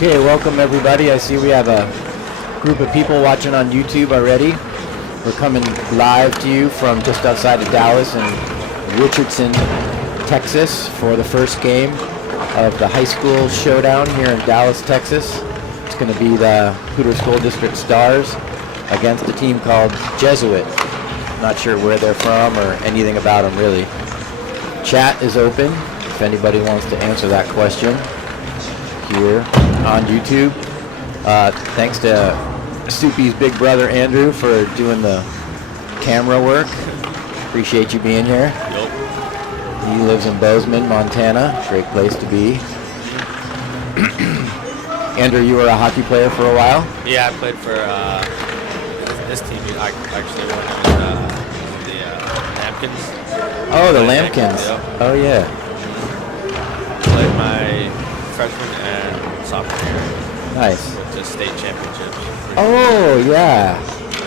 Okay, welcome everybody. I see we have a group of people watching on YouTube already. We're coming live to you from just outside of Dallas in Richardson, Texas for the first game of the high school showdown here in Dallas, Texas. It's going to be the Hooters School District Stars against a team called Jesuit. Not sure where they're from or anything about them really. Chat is open if anybody wants to answer that question here on YouTube. Thanks to Soupy's big brother Andrew for doing the camera work. Appreciate you being here. Yep. He lives in Bozeman, Montana. Great place to be. Andrew, you were a hockey player for a while? Yeah, I played for this team. I actually went with the Lambkins. Oh, the Lambkins. Yep. Oh, yeah. Played my freshman and sophomore year. Nice. With the state championships. Oh, yeah.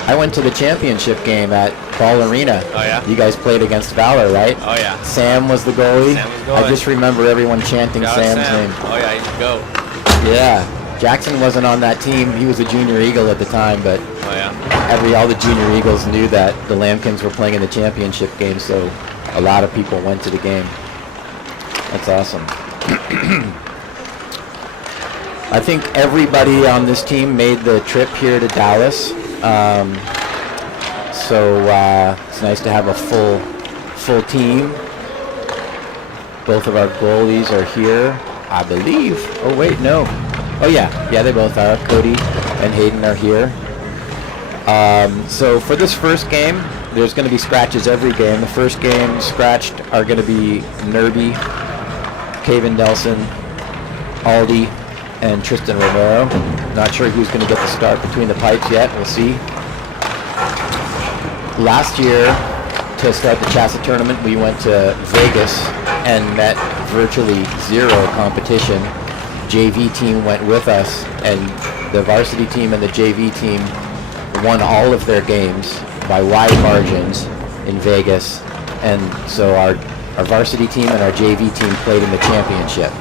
I went to the championship game at Ball Arena. Oh, yeah? You guys played against Valor, right? Oh, yeah. Sam was the goalie. Sam was goalie. I just remember everyone chanting Sam's name. Oh, yeah, he's a goat. Yeah. Jackson wasn't on that team. He was a junior Eagle at the time, but oh, yeah. all the junior Eagles knew that the Lambkins were playing in the championship game, so a lot of people went to the game. That's awesome. I think everybody on this team made the trip here to Dallas, so it's nice to have a full team. Both of our goalies are here, I believe. Oh wait, no. Oh yeah, they both are. Cody and Hayden are here. So for this first game, there's going to be scratches every game. The first game scratched are going to be Nerby, Caven Nelson, Aldi, and Tristan Romero. Not sure who's going to get the start between the pipes yet. We'll see. Last year, to start the Chassa tournament, we went to Vegas and met virtually zero competition. JV team went with us, and the varsity team and the JV team won all of their games by wide margins in Vegas. And so our varsity team and our JV team played in the championship.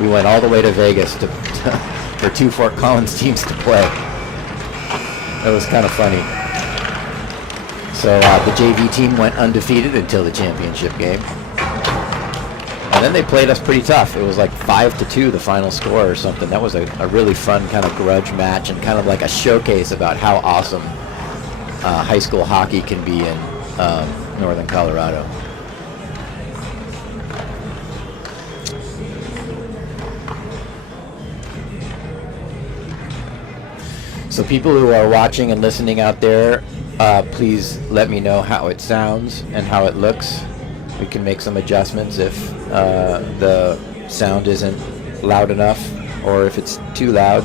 We went all the way to Vegas for two Fort Collins teams to play. It was kind of funny. So the JV team went undefeated until the championship game. And then they played us pretty tough. It was like 5-2 the final score or something. That was a really fun kind of grudge match and kind of like a showcase about how awesome high school hockey can be in northern Colorado. So people who are watching and listening out there, please let me know how it sounds and how it looks. We can make some adjustments if the sound isn't loud enough or if it's too loud.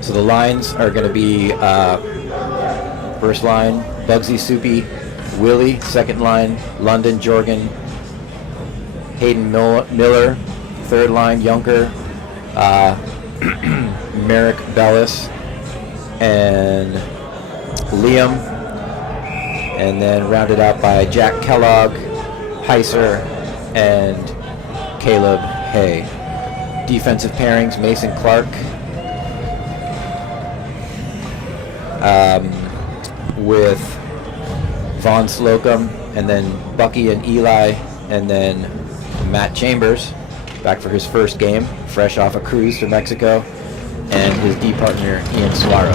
So the lines are going to be first line, Bugsy, Soupy, Willie. Second line, London, Jorgen, Hayden Miller. Third line, Junker, Merrick Bellis, and Liam. And then rounded out by Jack Kellogg, Heiser, and Caleb Hay. Defensive pairings, Mason Clark, with Vaughn Slocum, and then Bucky and Eli, and then Matt Chambers, back for his first game, fresh off a cruise to Mexico, and his D partner Ian Suaro.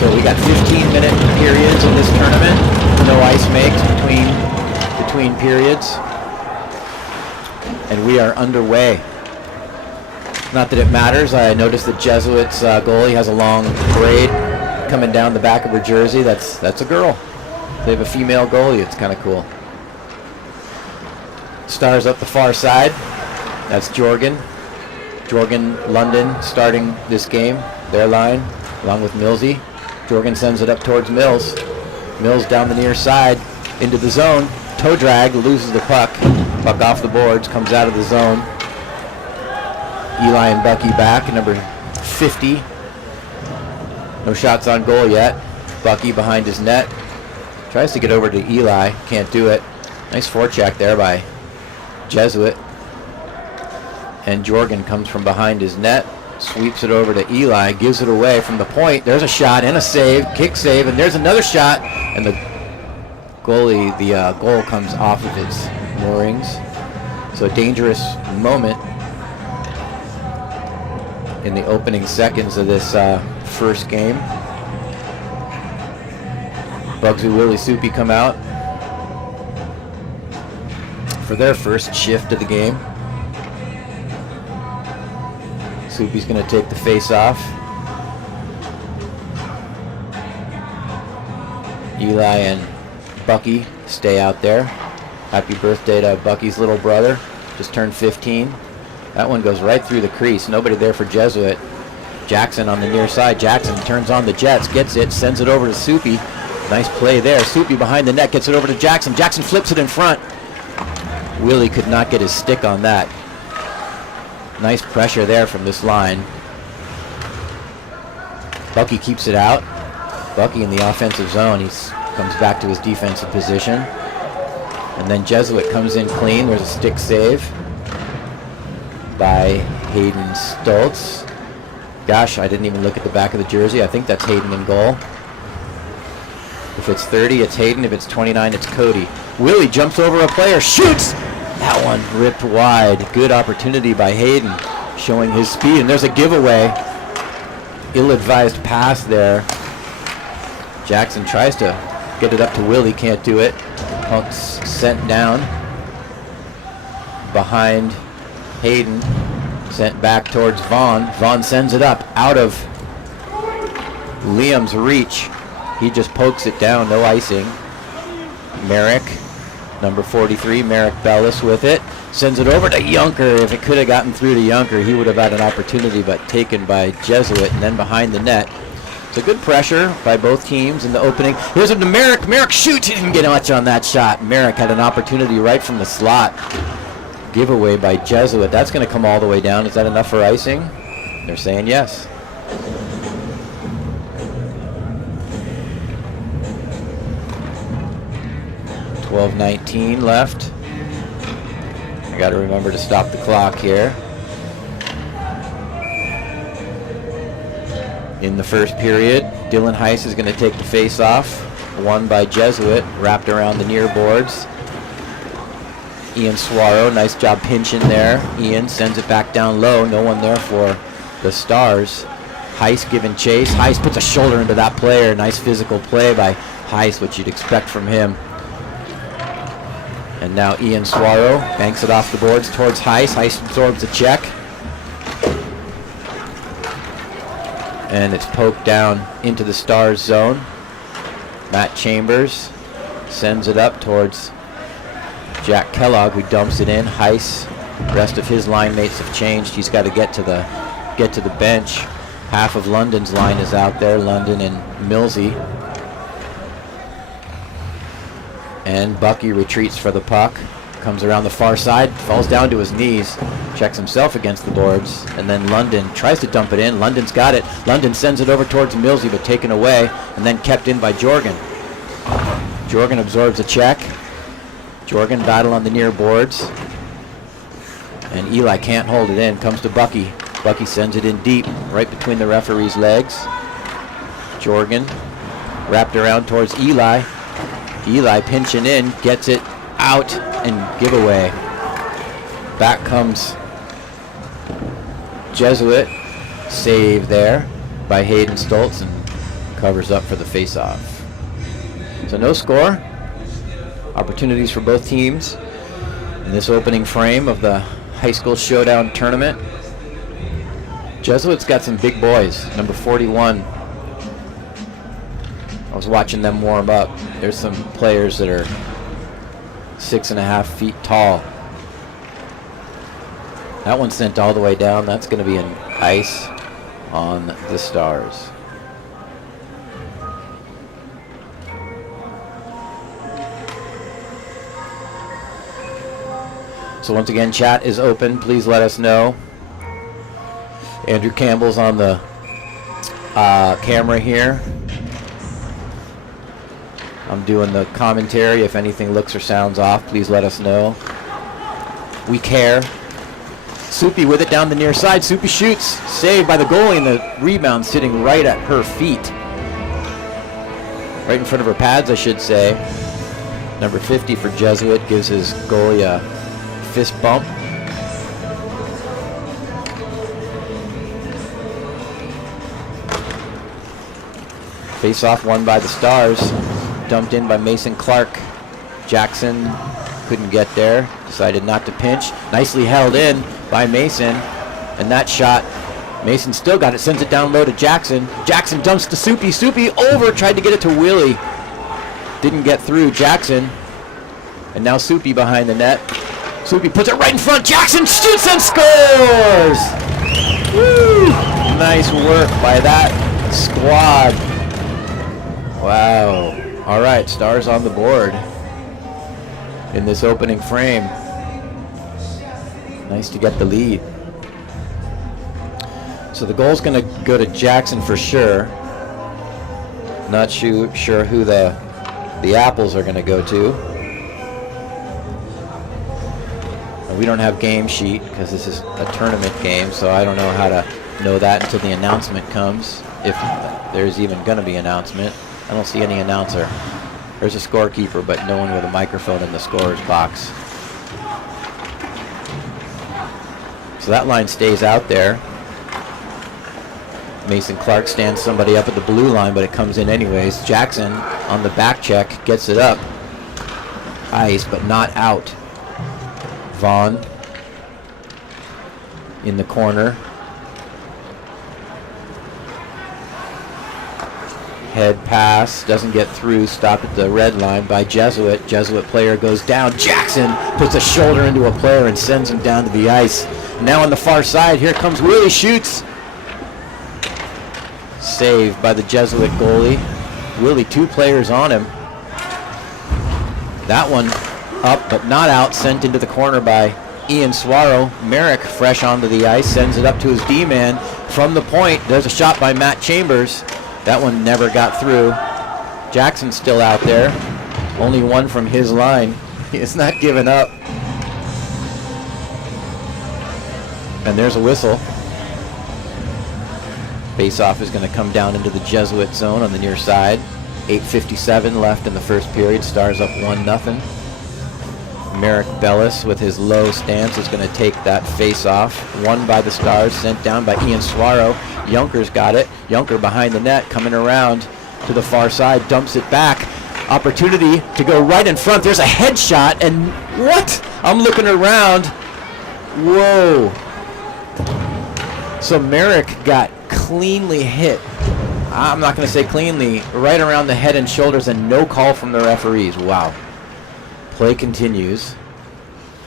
So we got 15-minute periods in this tournament, no ice makes between periods, and we are underway. Not that it matters. I noticed that Jesuit's goalie has a long braid coming down the back of her jersey. That's a girl. They have a female goalie. It's kind of cool. Stars up the far side. That's Jorgen, London starting this game. Their line, along with Millsy. Jorgen sends it up towards Mills. Mills down the near side into the zone. Toe drag, loses the puck. Puck off the boards, comes out of the zone. Eli and Bucky back, number 50. No shots on goal yet. Bucky behind his net. Tries to get over to Eli, can't do it. Nice forecheck there by Jesuit. And Jorgen comes from behind his net, sweeps it over to Eli, gives it away from the point. There's a shot and a save, kick save, and there's another shot. And the goalie, the goal comes off of its moorings. So a dangerous moment in the opening seconds of this first game. Bugsy, Willie, Soupy come out for their first shift of the game. Soupy's going to take the face off. Eli and Bucky stay out there. Happy birthday to Bucky's little brother. Just turned 15. That one goes right through the crease. Nobody there for Jesuit. Jackson on the near side. Jackson turns on the Jets, gets it, sends it over to Soupy. Nice play there. Soupy behind the net, gets it over to Jackson. Jackson flips it in front. Willie could not get his stick on that. Nice pressure there from this line. Bucky keeps it out. Bucky in the offensive zone. He comes back to his defensive position. And then Jesuit comes in clean. There's a stick save by Hayden Stoltz. Gosh, I didn't even look at the back of the jersey. I think that's Hayden in goal. If it's 30, it's Hayden. If it's 29, it's Cody. Willie jumps over a player, shoots! That one ripped wide. Good opportunity by Hayden, showing his speed. And there's a giveaway. Ill-advised pass there. Jackson tries to get it up to Willie, can't do it. Punk's sent down behind Hayden. Sent back towards Vaughn. Vaughn sends it up out of Liam's reach. He just pokes it down, no icing. Merrick, number 43, Merrick Bellis with it. Sends it over to Junker. If it could have gotten through to Junker, he would have had an opportunity, but taken by Jesuit and then behind the net. So good pressure by both teams in the opening. Here's it to Merrick. Merrick shoots. He didn't get much on that shot. Merrick had an opportunity right from the slot. Giveaway by Jesuit. That's going to come all the way down. Is that enough for icing? They're saying yes. .19 left. I got to remember to stop the clock here. In the first period, Dylan Heiss is going to take the face off. Won by Jesuit, wrapped around the near boards. Ian Suaro, nice job pinching there. Ian sends it back down low. No one there for the Stars. Heiss giving chase. Heiss puts a shoulder into that player. Nice physical play by Heiss, which you'd expect from him. And now Ian Suaro banks it off the boards towards Heiss. Heiss absorbs a check. And it's poked down into the Stars zone. Matt Chambers sends it up towards Jack Kellogg, who dumps it in. Heiss, the rest of his line mates have changed. He's got to get to the bench. Half of London's line is out there, London and Millsy. And Bucky retreats for the puck. Comes around the far side, falls down to his knees, checks himself against the boards, and then London tries to dump it in. London's got it. London sends it over towards Millsy, but taken away, and then kept in by Jorgen. Jorgen absorbs a check. Jorgen battle on the near boards. And Eli can't hold it in. Comes to Bucky. Bucky sends it in deep, right between the referee's legs. Jorgen wrapped around towards Eli. Eli pinching in, gets it out, and giveaway. Back comes Jesuit. Save there by Hayden Stoltz, and covers up for the face-off. So no score. Opportunities for both teams in this opening frame of the high school showdown tournament. Jesuit's got some big boys. Number 41. I was watching them warm up. There's some players that are 6.5 feet tall. That one sent all the way down. That's going to be an ice on the Stars. So once again, chat is open. Please let us know. Andrew Campbell's on the camera here. I'm doing the commentary. If anything looks or sounds off, please let us know. We care. Soupy with it down the near side. Soupy shoots. Saved by the goalie, and the rebound sitting right at her feet. Right in front of her pads, I should say. Number 50 for Jesuit gives his goalie a fist bump. Face-off won by the Stars. Dumped in by Mason Clark. Jackson couldn't get there. Decided not to pinch. Nicely held in by Mason. And that shot, Mason still got it. Sends it down low to Jackson. Jackson dumps to Soupy. Soupy over. Tried to get it to Willie. Didn't get through. Jackson. And now Soupy behind the net. Soupy puts it right in front. Jackson shoots and scores! Woo! Nice work by that squad. Wow. All right, Stars on the board in this opening frame. Nice to get the lead. So the goal's going to go to Jackson for sure. Not sure who the apples are going to go to. And we don't have game sheet because this is a tournament game, so I don't know how to know that until the announcement comes, if there's even going to be an announcement. I don't see any announcer. There's a scorekeeper, but no one with a microphone in the scorer's box. So that line stays out there. Mason Clark stands somebody up at the blue line, but it comes in anyways. Jackson on the back check gets it up. Ice, but not out. Vaughn in the corner. Head pass, doesn't get through, stopped at the red line by Jesuit. Jesuit player goes down. Jackson puts a shoulder into a player and sends him down to the ice. Now on the far side, here comes Willie, shoots. Saved by the Jesuit goalie. Willie, 2 players on him. That one up but not out, sent into the corner by Ian Swaro. Merrick fresh onto the ice, sends it up to his D-man. From the point, there's a shot by Matt Chambers. That one never got through. Jackson's still out there. Only one from his line. He is not giving up. And there's a whistle. Face-off is going to come down into the Jesuit zone on the near side. 8:57 left in the first period. Stars up 1-0. Merrick Bellis with his low stance is going to take that face-off. Won by the Stars, sent down by Ian Swaro. Younker's got it. Younker behind the net, coming around to the far side, dumps it back. Opportunity to go right in front. There's a headshot, and what? I'm looking around. Whoa. So Merrick got cleanly hit. I'm not going to say cleanly, right around the head and shoulders, and no call from the referees. Wow. Play continues.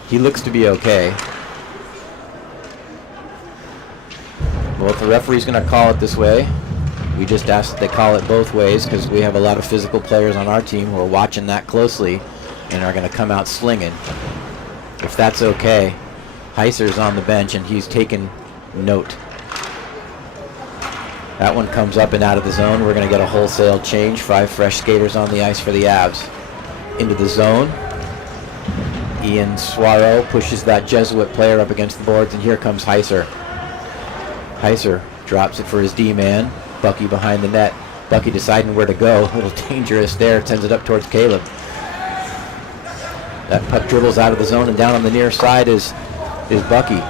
He looks to be okay. Well, if the referee's going to call it this way, we just ask that they call it both ways, because we have a lot of physical players on our team who are watching that closely and are going to come out slinging. If that's okay, Heiser's on the bench and he's taken note. That one comes up and out of the zone. We're going to get a wholesale change. 5 fresh skaters on the ice for the Avs. Into the zone. Ian Swaro pushes that Jesuit player up against the boards, and here comes Heiser. Heiser drops it for his D-man. Bucky behind the net. Bucky deciding where to go. A little dangerous there. Sends it up towards Caleb. That puck dribbles out of the zone, and down on the near side is Bucky.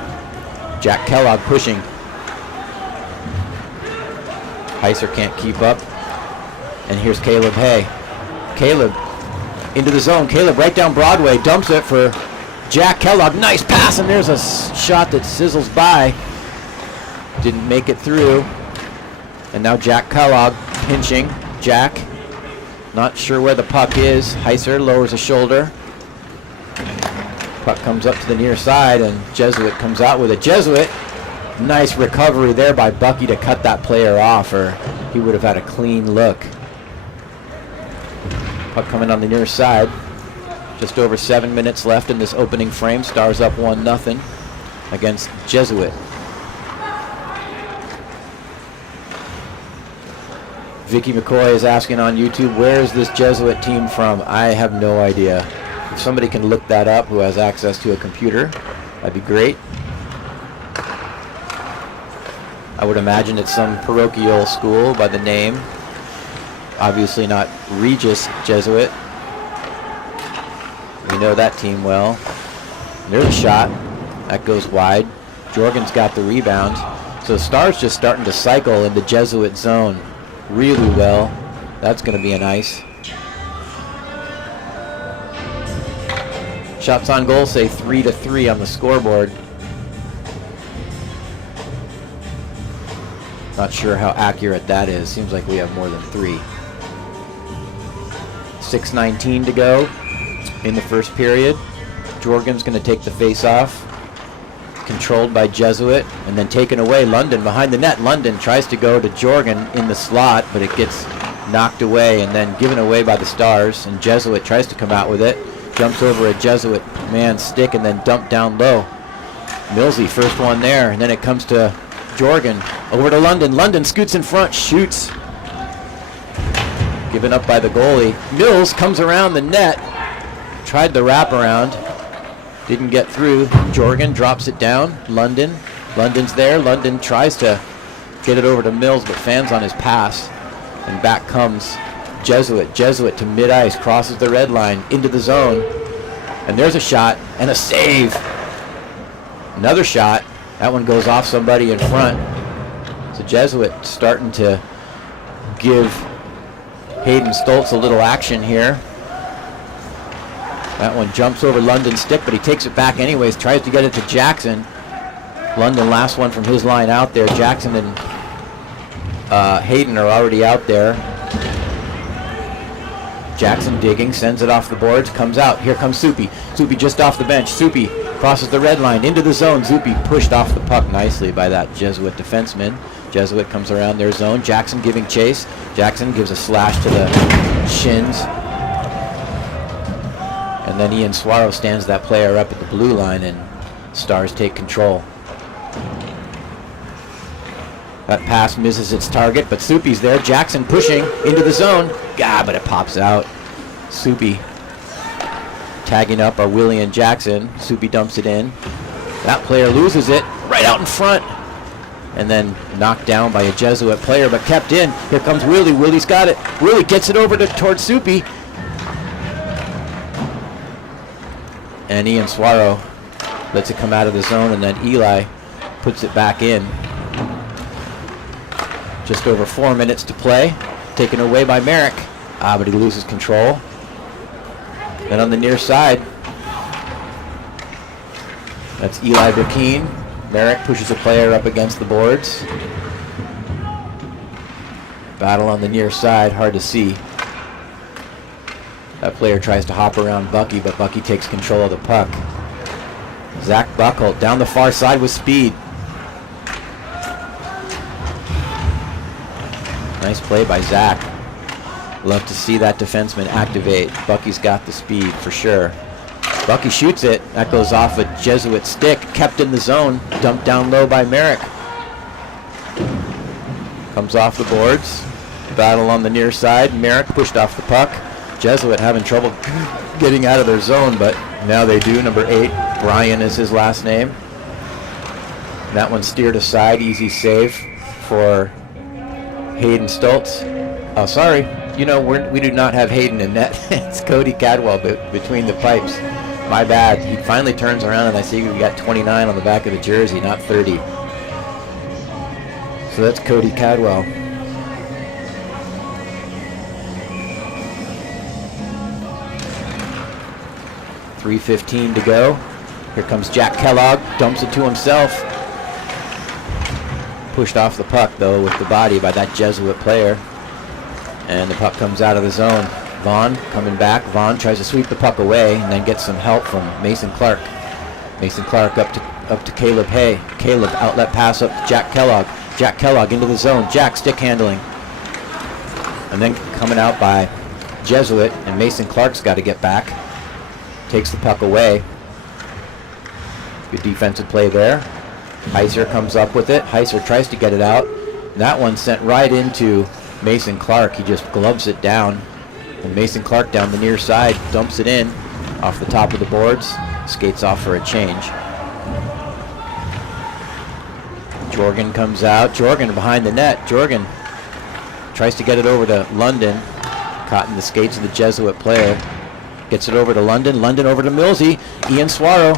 Jack Kellogg pushing. Heiser can't keep up. And here's Caleb Hay. Caleb into the zone. Caleb right down Broadway. Dumps it for Jack Kellogg. Nice pass, and there's a shot that sizzles by. Didn't make it through. And now Jack Kellogg pinching. Jack, not sure where the puck is. Heiser lowers a shoulder. Puck comes up to the near side, and Jesuit comes out with it. Jesuit, nice recovery there by Bucky to cut that player off, or he would have had a clean look. Puck coming on the near side. Just over 7 minutes left in this opening frame. Stars up 1-0 against Jesuit. Vicky McCoy is asking on YouTube, where is this Jesuit team from? I have no idea. If somebody can look that up who has access to a computer, that'd be great. I would imagine it's some parochial school by the name. Obviously not Regis Jesuit. We know that team well. There's a shot. That goes wide. Jorgen's got the rebound. So Stars just starting to cycle into Jesuit zone really well. That's going to be a nice. Shots on goal say 3-3 on the scoreboard. Not sure how accurate that is. Seems like we have more than 3. 6:19 to go in the first period. Jorgen's going to take the face-off. Controlled by Jesuit and then taken away. London behind the net. London tries to go to Jorgen in the slot, but it gets knocked away and then given away by the Stars, and Jesuit tries to come out with it. Jumps over a Jesuit man's stick and then dumped down low. Millsy first one there, and then it comes to Jorgen. Over to London. London scoots in front, shoots. Given up by the goalie. Mills comes around the net. Tried the wraparound. Didn't get through. Jorgen drops it down. London's there. London tries to get it over to Mills, but fans on his pass. And back comes Jesuit. Jesuit to mid-ice, crosses the red line, into the zone. And there's a shot and a save. Another shot. That one goes off somebody in front. So Jesuit starting to give Hayden Stoltz a little action here. That one jumps over London's stick, but he takes it back anyways, tries to get it to Jackson. London, last one from his line out there. Jackson and Hayden are already out there. Jackson digging, sends it off the boards, comes out. Here comes Soupy. Soupy just off the bench. Soupy crosses the red line into the zone. Soupy pushed off the puck nicely by that Jesuit defenseman. Jesuit comes around their zone. Jackson giving chase. Jackson gives a slash to the shins. And then Ian Suaro stands that player up at the blue line, and Stars take control. That pass misses its target, but Soupy's there. Jackson pushing into the zone. But it pops out. Soupy tagging up our William Jackson. Soupy dumps it in. That player loses it right out in front. And then knocked down by a Jesuit player, but kept in. Here comes Willie. Willie's got it. Willie gets it over towards Soupy. And Ian Suaro lets it come out of the zone, and then Eli puts it back in. Just over 4 minutes to play. Taken away by Merrick. But he loses control. Then on the near side, that's Eli Burkeen. Merrick pushes a player up against the boards. Battle on the near side, hard to see. That player tries to hop around Bucky, but Bucky takes control of the puck. Zach Buckholt down the far side with speed. Nice play by Zach. Love to see that defenseman activate. Bucky's got the speed for sure. Bucky shoots it. That goes off a Jesuit stick. Kept in the zone. Dumped down low by Merrick. Comes off the boards. Battle on the near side. Merrick pushed off the puck. Jesuit having trouble getting out of their zone, but now they do. Number 8, Brian is his last name. That one steered aside. Easy save for Hayden Stoltz. Oh, sorry. You know, we do not have Hayden in net. It's Cody Cadwell between the pipes. My bad. He finally turns around, and I see we got 29 on the back of the jersey, not 30. So that's Cody Cadwell. .3:15 to go. Here comes Jack Kellogg. Dumps it to himself. Pushed off the puck, though, with the body by that Jesuit player. And the puck comes out of the zone. Vaughn coming back. Vaughn tries to sweep the puck away and then gets some help from Mason Clark. Mason Clark up to Caleb Hay. Caleb outlet pass up to Jack Kellogg. Jack Kellogg into the zone. Jack stick handling. And then coming out by Jesuit, and Mason Clark's got to get back. takes the puck away. Good defensive play there. Heiser comes up with it. Heiser tries to get it out. And that one sent right into Mason Clark. He just gloves it down. And Mason Clark down the near side dumps it in off the top of the boards. Skates off for a change. Jorgen comes out. Jorgen behind the net. Jorgen tries to get it over to London. Caught in the skates of the Jesuit player. Gets it over to London. London over to Millsy. Ian Swaro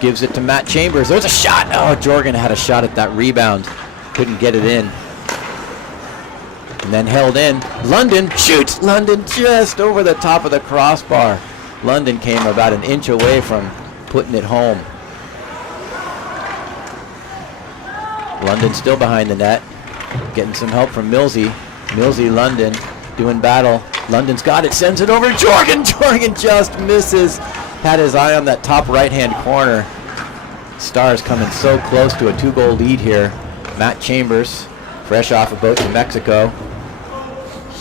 gives it to Matt Chambers. There's a shot. Oh, Jorgen had a shot at that rebound. Couldn't get it in. And then held in. London shoots. London just over the top of the crossbar. London came about an inch away from putting it home. London still behind the net. Getting some help from Millsy. Millsy, London doing battle. London's got it. Sends it over to Jorgen. Jorgen just misses. Had his eye on that top right-hand corner. Stars coming so close to a 2-goal lead here. Matt Chambers, fresh off a boat to Mexico.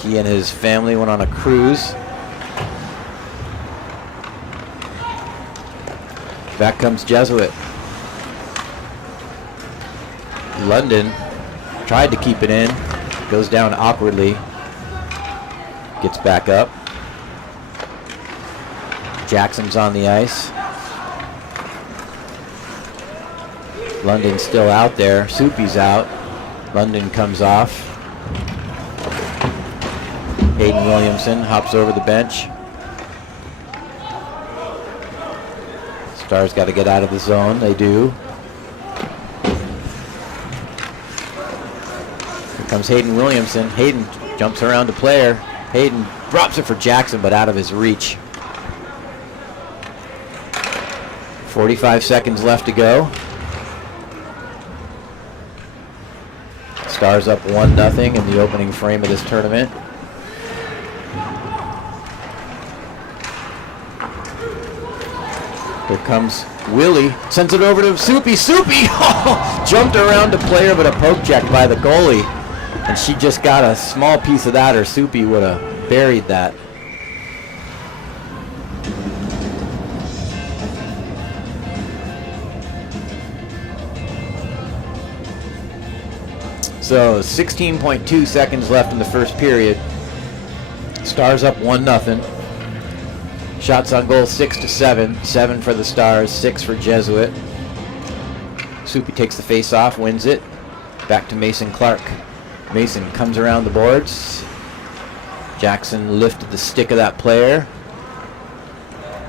He and his family went on a cruise. Back comes Jesuit. London tried to keep it in. Goes down awkwardly. Gets back up. Jackson's on the ice. London's still out there. Soupy's out. London comes off. Hayden Williamson hops over the bench. Stars got to get out of the zone. They do. Here comes Hayden Williamson. Hayden jumps around a player. Hayden drops it for Jackson, but out of his reach. 45 seconds left to go. Stars up 1-0 in the opening frame of this tournament. Here comes Willie. Sends it over to Soupy. Soupy jumped around a player, but a poke check by the goalie. And she just got a small piece of that, or Soupy would have buried that. So 16.2 seconds left in the first period. Stars up 1-0. Shots on goal 6-7. 7 for the Stars, 6 for Jesuit. Soupy takes the face off, wins it. Back to Mason Clark. Mason comes around the boards. Jackson lifted the stick of that player.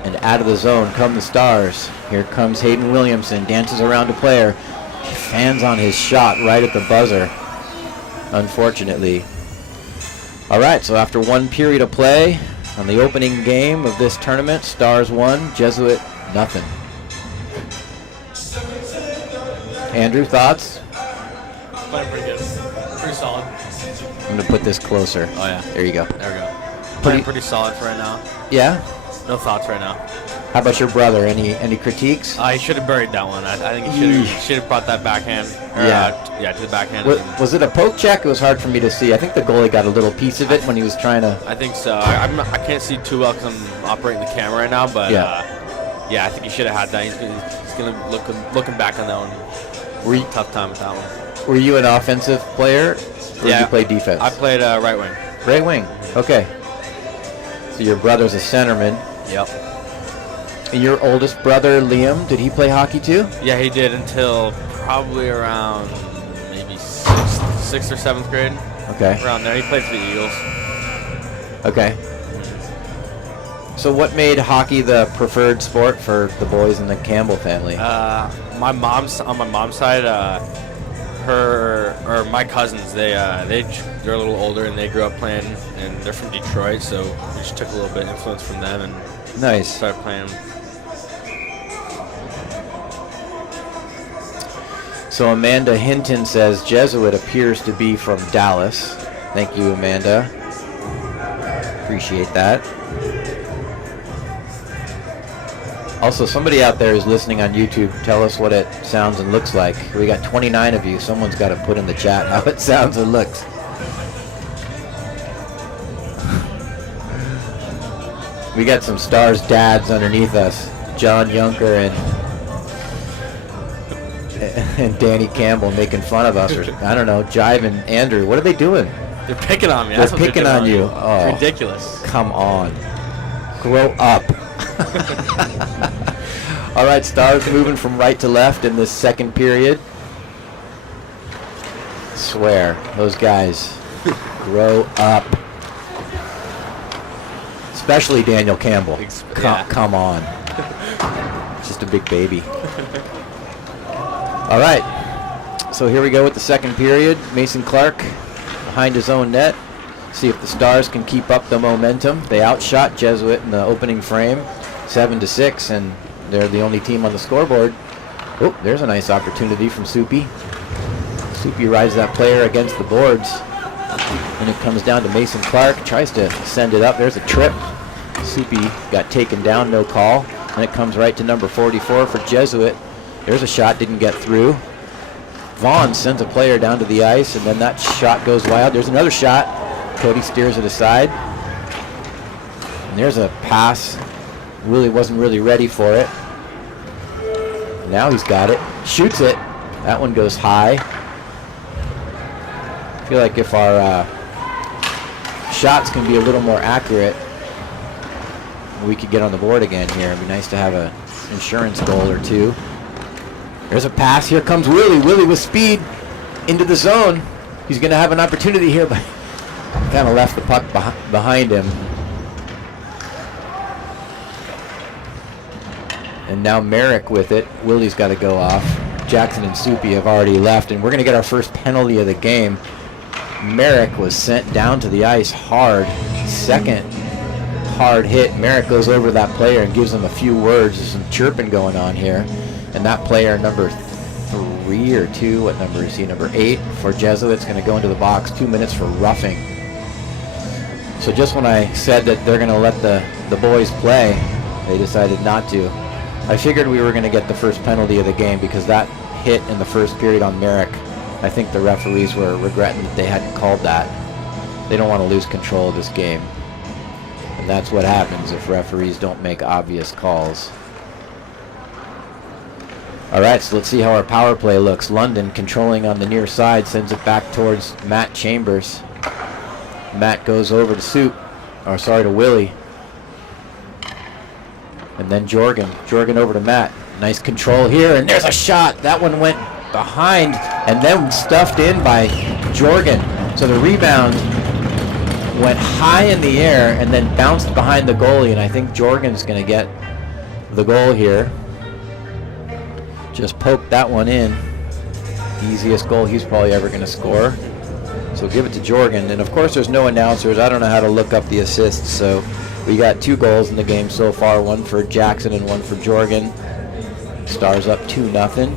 And out of the zone come the Stars. Here comes Hayden Williamson, dances around a player. He fans on his shot right at the buzzer, unfortunately. All right, so after one period of play on the opening game of this tournament, Stars 1, Jesuit 0. Andrew, thoughts? Playing pretty good. Pretty solid. I'm going to put this closer. Oh, yeah. There you go. There we go. Playing pretty solid for right now. Yeah? No thoughts right now. How about your brother? Any critiques? He should have buried that one. I think he should have brought that backhand. To the backhand. Was it a poke check? It was hard for me to see. I think the goalie got a little piece of it when he was trying to... I think so. I can't see too well because I'm operating the camera right now, but I think he should have had that. He's going to looking back on that one. Tough time with that one. Were you an offensive player, or did you play defense? I played right wing. Right wing. Okay. So your brother's a centerman. Yep. And your oldest brother, Liam, did he play hockey too? Yeah, he did until probably around maybe sixth or seventh grade. Okay. Around there. He played for the Eagles. Okay. So what made hockey the preferred sport for the boys in the Campbell family? On my mom's side, my cousins, they're a little older and they grew up playing, and they're from Detroit, so we just took a little bit of influence from them and nice. started playing. So Amanda Hinton says Jesuit appears to be from Dallas. Thank you, Amanda. Appreciate that. Also, somebody out there who's listening on YouTube, tell us what it sounds and looks like. We got 29 of you. Someone's got to put in the chat how it sounds and looks. We got some Stars dads underneath us. John Yunker and Danny Campbell making fun of us. Or, I don't know, Jive and Andrew. What are they doing? They're picking on me. They're That's picking what on you. Oh, Oh, ridiculous. come on. Grow up. All right, Stars moving from right to left in this second period. Swear, those guys grow up. Especially Daniel Campbell. Come on. Just a big baby. All right. So here we go with the second period. Mason Clark behind his own net. See if the Stars can keep up the momentum. They outshot Jesuit in the opening frame, 7-6, and they're the only team on the scoreboard. Oh, there's a nice opportunity from Soupy. Soupy rides that player against the boards. And it comes down to Mason Clark. Tries to send it up. There's a trip. Soupy got taken down, no call. And it comes right to number 44 for Jesuit. There's a shot, didn't get through. Vaughn sends a player down to the ice, and then that shot goes wild. There's another shot. Cody steers it aside. And there's a pass. Really wasn't really ready for it. Now he's got it. Shoots it. That one goes high. I feel like if our shots can be a little more accurate, we could get on the board again here. It'd be nice to have an insurance goal or two. There's a pass. Here comes Willie. Willie with speed into the zone. He's going to have an opportunity here, but kind of left the puck behind him. And now Merrick with it. Willie's got to go off. Jackson and Soupy have already left, and we're going to get our first penalty of the game. Merrick was sent down to the ice hard. Second hard hit. Merrick goes over to that player and gives him a few words. There's some chirping going on here. And that player, number 3 or 2, what number is he? Number 8 for Jesuit's going to go into the box. 2 minutes for roughing. So just when I said that they're going to let the boys play, they decided not to. I figured we were going to get the first penalty of the game because that hit in the first period on Merrick, I think the referees were regretting that they hadn't called that. They don't want to lose control of this game. And that's what happens if referees don't make obvious calls. All right, so let's see how our power play looks. London controlling on the near side, sends it back towards Matt Chambers. Matt goes over to Willie. And then Jorgen over to Matt. Nice control here, and there's a shot. That one went behind and then stuffed in by Jorgen. So the rebound went high in the air and then bounced behind the goalie, and I think Jorgen's going to get the goal here. Just poked that one in. Easiest goal he's probably ever going to score. So give it to Jorgen. And of course there's no announcers. I don't know how to look up the assists, so we got 2 goals in the game so far, one for Jackson and one for Jorgen. Stars up 2-0.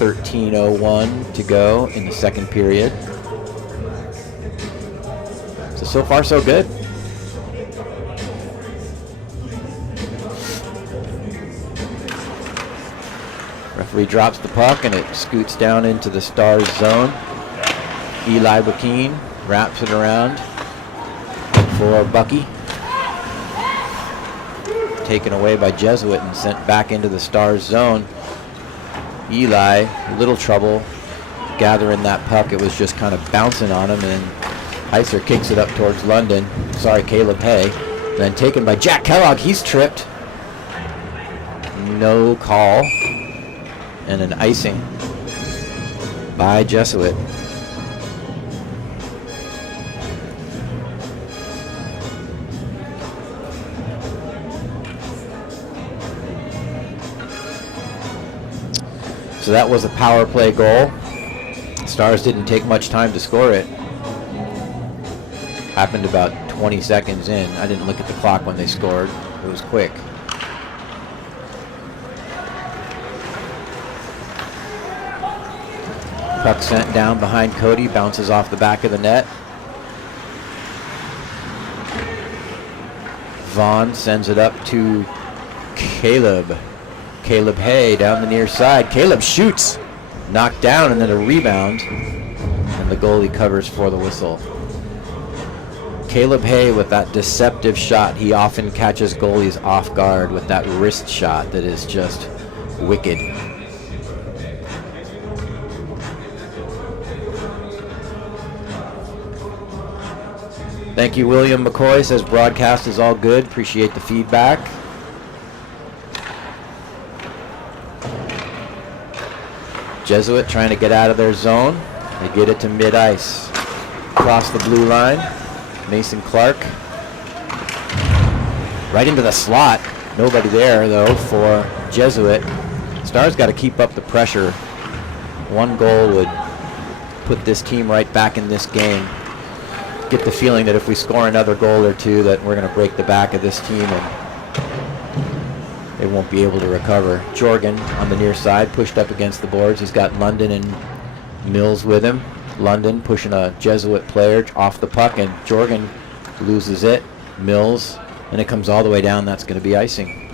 13:01 to go in the second period. So far so good. Referee drops the puck and it scoots down into the Stars zone. Eli Bukeen wraps it around for Bucky. Taken away by Jesuit and sent back into the Stars zone. Eli, a little trouble gathering that puck. It was just kind of bouncing on him, and Heiser kicks it up towards London. Sorry, Caleb Hay. Then taken by Jack Kellogg. He's tripped. No call. And an icing by Jesuit. So that was a power play goal. Stars didn't take much time to score it. Happened about 20 seconds in. I didn't look at the clock when they scored. It was quick. Puck sent down behind Cody, bounces off the back of the net. Vaughn sends it up to Caleb. Caleb Hay down the near side. Caleb shoots. Knocked down, and then a rebound. And the goalie covers for the whistle. Caleb Hay with that deceptive shot. He often catches goalies off guard with that wrist shot that is just wicked. Thank you, William McCoy. Says broadcast is all good. Appreciate the feedback. Jesuit trying to get out of their zone. They get it to mid-ice. Across the blue line. Mason Clark. Right into the slot. Nobody there, though, for Jesuit. Stars got to keep up the pressure. One goal would put this team right back in this game. Get the feeling that if we score another goal or two that we're going to break the back of this team and they won't be able to recover. Jorgen on the near side, pushed up against the boards. He's got London and Mills with him. London pushing a Jesuit player off the puck, and Jorgen loses it. Mills, and it comes all the way down. That's going to be icing.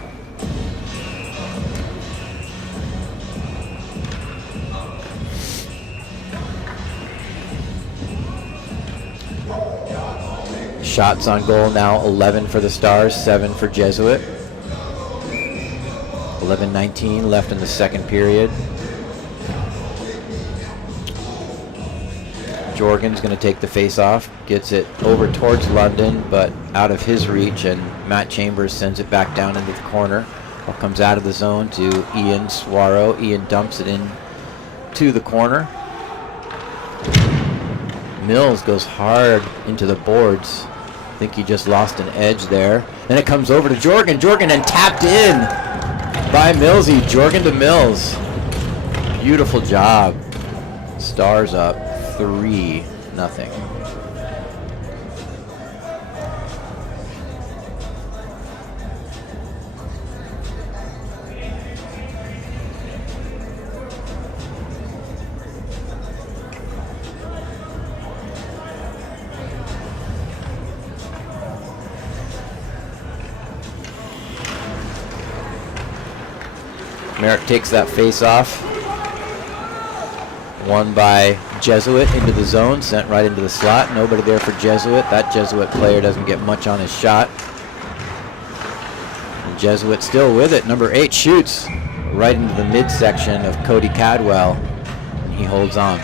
Shots on goal now, 11 for the Stars, 7 for Jesuit. 11:19 left in the second period. Jorgen's going to take the face-off, gets it over towards London, but out of his reach, and Matt Chambers sends it back down into the corner. Ball comes out of the zone to Ian Swaro. Ian dumps it in to the corner. Mills goes hard into the boards. I think he just lost an edge there. Then it comes over to Jorgen. Jorgen and tapped in by Millsy. Jorgen to Mills. Beautiful job. Stars up 3-0. Merrick takes that face off. Won by Jesuit into the zone, sent right into the slot. Nobody there for Jesuit. That Jesuit player doesn't get much on his shot. And Jesuit still with it. Number 8 shoots right into the midsection of Cody Cadwell. And he holds on.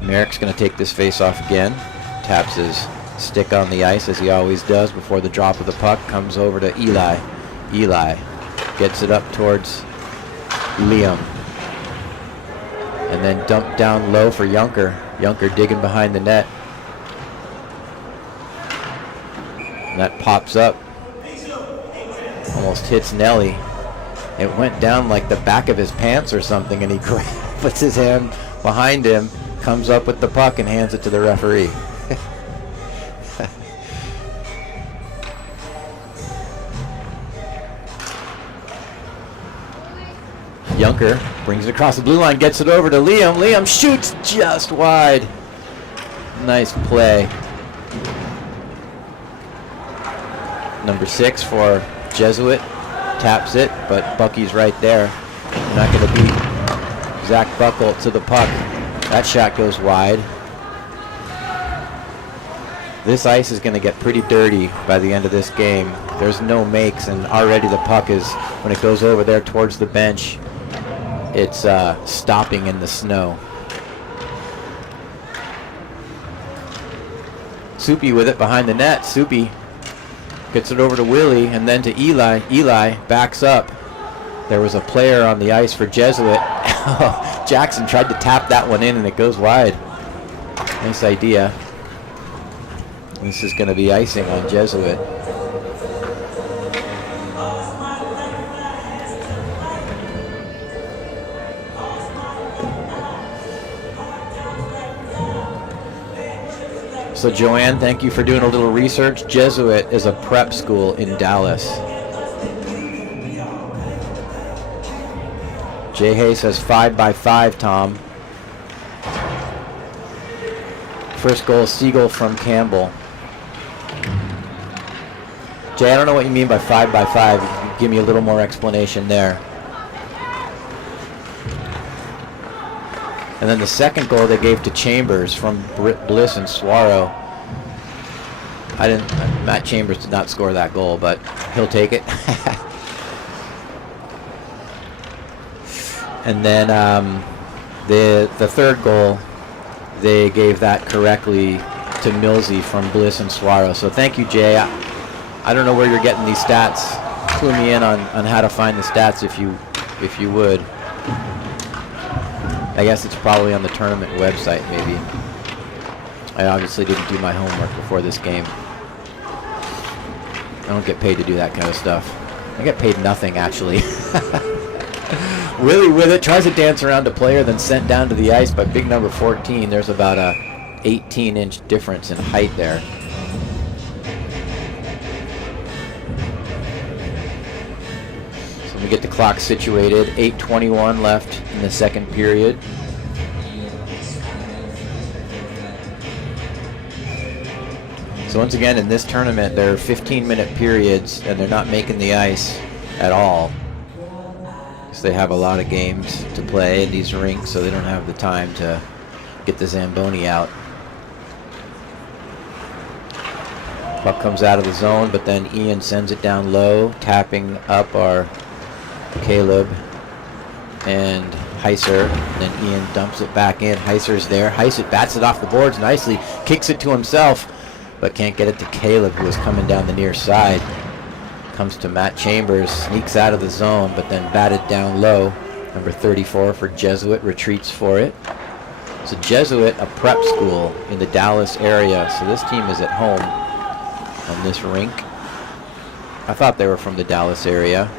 Merrick's going to take this face off again. Taps his stick on the ice as he always does before the drop of the puck. Comes over to Eli. Eli gets it up towards Liam. And then dumped down low for Junker. Junker digging behind the net. And that pops up. Almost hits Nelly. It went down like the back of his pants or something, and he puts his hand behind him, comes up with the puck and hands it to the referee. Junker brings it across the blue line, gets it over to Liam. Liam shoots just wide. Nice play. Number 6 for Jesuit. Taps it, but Bucky's right there. Not going to beat Zach Buckle to the puck. That shot goes wide. This ice is going to get pretty dirty by the end of this game. There's no makes, and already the puck is, when it goes over there towards the bench, it's stopping in the snow. Soupy with it behind the net. Soupy gets it over to Willie and then to Eli. Eli backs up. There was a player on the ice for Jesuit. Jackson tried to tap that one in and it goes wide. Nice idea. This is going to be icing on Jesuit. So Joanne, thank you for doing a little research. Jesuit is a prep school in Dallas. Jay Hay says 5x5, Tom. First goal, Siegel from Campbell. Jay, I don't know what you mean by 5x5. give me a little more explanation there. And then the second goal they gave to Chambers from Bliss and Suaro. Matt Chambers did not score that goal, but he'll take it. And then the third goal, they gave that correctly to Millsy from Bliss and Suaro. So thank you, Jay. I don't know where you're getting these stats. Clue me in on how to find the stats if you would. I guess it's probably on the tournament website, maybe. I obviously didn't do my homework before this game. I don't get paid to do that kind of stuff. I get paid nothing, actually. Willie with it, tries to dance around a player, then sent down to the ice by big number 14. There's about a 18-inch difference in height there. So let me get the clock situated. 8:21 left in the second period. So once again, in this tournament, there are 15-minute periods, and they're not making the ice at all. So they have a lot of games to play in these rinks, so they don't have the time to get the Zamboni out. Puck comes out of the zone, but then Ian sends it down low, tapping up our Caleb and Heiser. And then Ian dumps it back in. Heiser's there. Heiser bats it off the boards nicely, kicks it to himself, but can't get it to Caleb, who is coming down the near side. Comes to Matt Chambers, sneaks out of the zone, but then batted down low. Number 34 for Jesuit retreats for it. So Jesuit, a prep school in the Dallas area, so this team is at home on this rink. I thought they were from the Dallas area.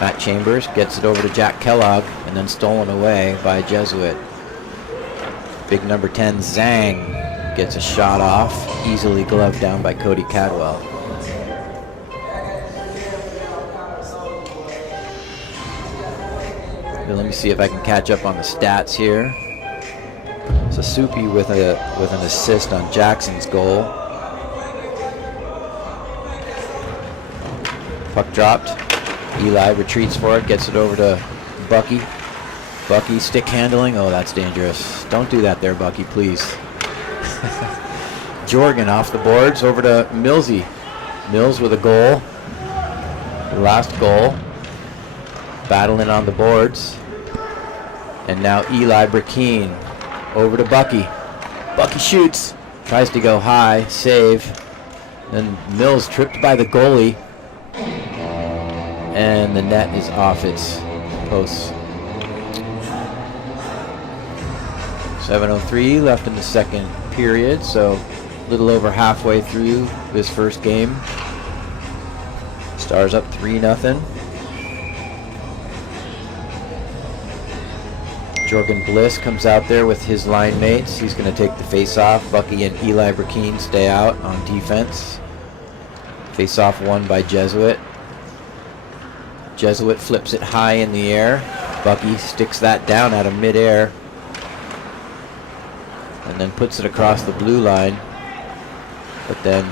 Matt Chambers gets it over to Jack Kellogg, and then stolen away by Jesuit. Big number 10, Zhang, gets a shot off, easily gloved down by Cody Cadwell. Let me see if I can catch up on the stats here. So Soupy with an assist on Jackson's goal. Puck dropped. Eli retreats for it, gets it over to Bucky. Bucky stick handling. Oh, that's dangerous. Don't do that there, Bucky, please. Jorgen off the boards, over to Millsy. Mills with a goal. The last goal. Battling on the boards. And now Eli Burkeen over to Bucky. Bucky shoots. Tries to go high. Save. Then Mills tripped by the goalie. And the net is off its posts. 7:03 left in the second period, so a little over halfway through this first game. Stars up 3-0. Jorgen Bliss comes out there with his line mates. He's going to take the face-off. Bucky and Eli Burkeen stay out on defense. Face-off won by Jesuit. Jesuit flips it high in the air. Bucky sticks that down out of midair and then puts it across the blue line, but then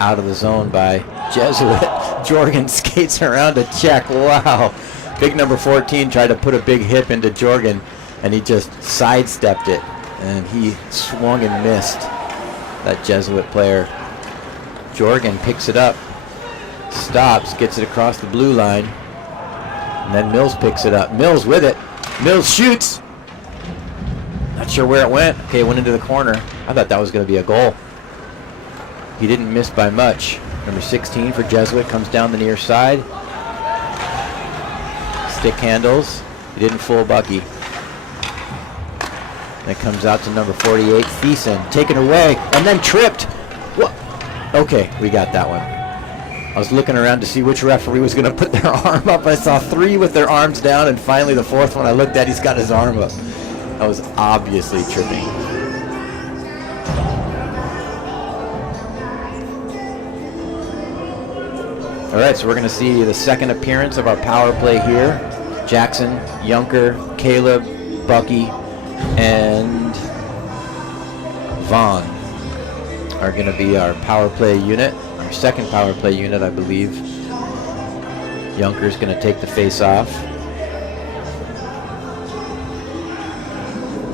out of the zone by Jesuit. Jorgen skates around to check. Wow. Big number 14 tried to put a big hip into Jorgen, and he just sidestepped it, and he swung and missed, that Jesuit player. Jorgen picks it up, stops, gets it across the blue line, and then Mills picks it up. Mills with it. Mills shoots. Not sure where it went. Okay, it went into the corner. I thought that was going to be a goal. He didn't miss by much. Number 16 for Jesuit comes down the near side. Stick handles. He didn't fool Bucky. Then comes out to number 48, Thiessen. Taken away and then tripped. What? Okay, we got that one. I was looking around to see which referee was going to put their arm up. I saw 3 with their arms down, and finally the 4th one I looked at, he's got his arm up. That was obviously tripping. All right, so we're going to see the second appearance of our power play here. Jackson, Junker, Caleb, Bucky, and Vaughn are going to be our power play unit. Our second power play unit, I believe. Junker's going to take the face off.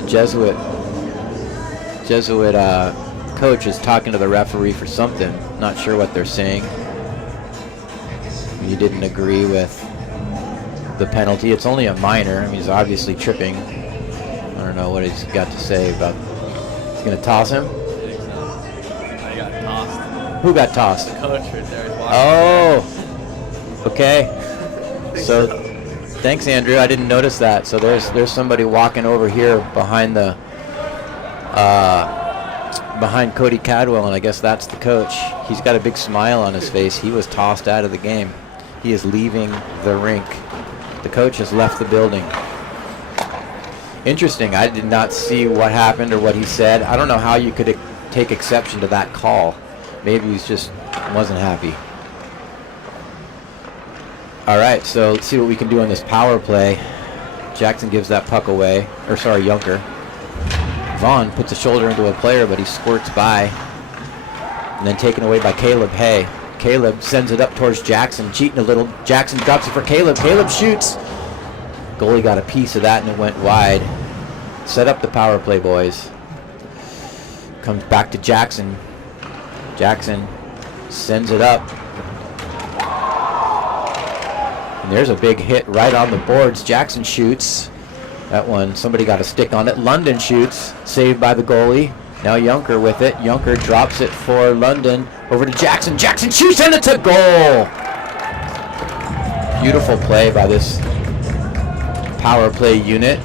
Jesuit coach is talking to the referee for something. Not sure what they're saying. He didn't agree with the penalty. It's only a minor. I mean, he's obviously tripping. I don't know what he's got to say about. He's going to toss him. I got tossed. Who got tossed? The coach right there. Oh. Okay. So, thanks, Andrew. I didn't notice that. So there's somebody walking over here behind the behind Cody Cadwell, and I guess that's the coach. He's got a big smile on his face. He was tossed out of the game. He is leaving the rink. The coach has left the building. Interesting. I did not see what happened or what he said. I don't know how you could take exception to that call. Maybe he just wasn't happy. All right, so let's see what we can do on this power play. Jackson gives that puck away. Or sorry, Junker. Vaughn puts a shoulder into a player, but he squirts by. And then taken away by Caleb Hay. Caleb sends it up towards Jackson, cheating a little. Jackson drops it for Caleb. Caleb shoots. Goalie got a piece of that and it went wide. Set up the power play, boys. Comes back to Jackson. Jackson sends it up. And there's a big hit right on the boards. Jackson shoots. That one, somebody got a stick on it. London shoots, saved by the goalie. Now Junker with it. Junker drops it for London. Over to Jackson. Jackson shoots and it's a goal. Beautiful play by this power play unit.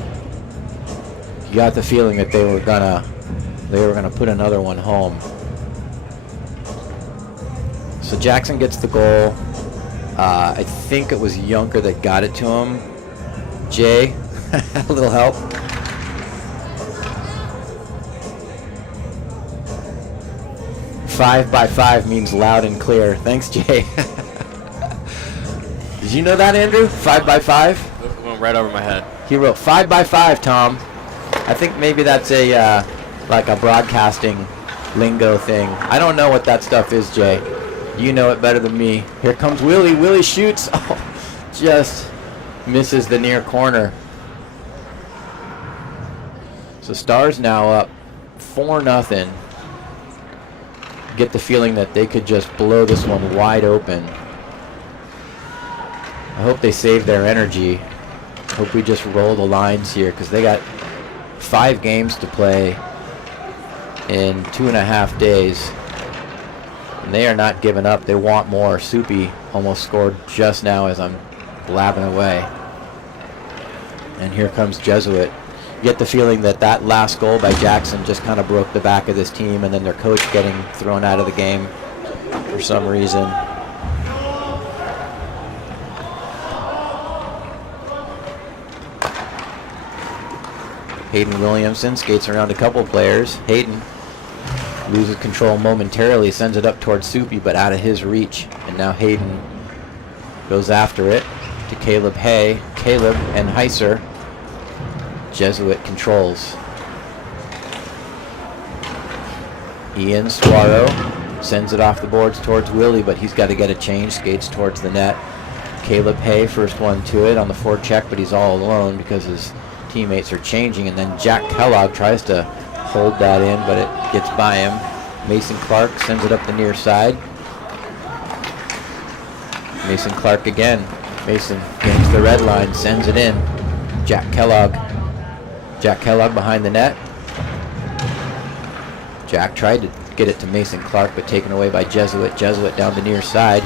You got the feeling that they were gonna put another one home. So Jackson gets the goal. I think it was Junker that got it to him. Jay, a little help. Five by five means loud and clear. Thanks, Jay. Did you know that, Andrew? 5 by 5? It went right over my head. He wrote 5 by 5, Tom. I think maybe that's a like a broadcasting lingo thing. I don't know what that stuff is, Jay. You know it better than me. Here comes Willie. Willie shoots. Oh, just misses the near corner. So Stars now up 4-0. Get the feeling that they could just blow this one wide open. I hope they save their energy. Hope we just roll the lines here because they got 5 games to play in 2.5 days. And they are not giving up. They want more. Soupy almost scored just now as I'm blabbing away. And here comes Jesuit. You get the feeling that that last goal by Jackson just kind of broke the back of this team, and then their coach getting thrown out of the game for some reason. Hayden Williamson skates around a couple players. Hayden loses control momentarily, sends it up towards Soupy, but out of his reach. And now Hayden goes after it to Caleb Hay. Caleb and Heiser. Jesuit controls. Ian Suaro sends it off the boards towards Willie, but he's got to get a change. Skates towards the net. Caleb Hay, first one to it on the forecheck, but he's all alone because his teammates are changing. And then Jack Kellogg tries to hold that in, but it gets by him. Mason Clark sends it up the near side. Mason Clark again. Mason gains the red line, sends it in. Jack Kellogg. Jack Kellogg behind the net. Jack tried to get it to Mason Clark, but taken away by Jesuit. Jesuit down the near side.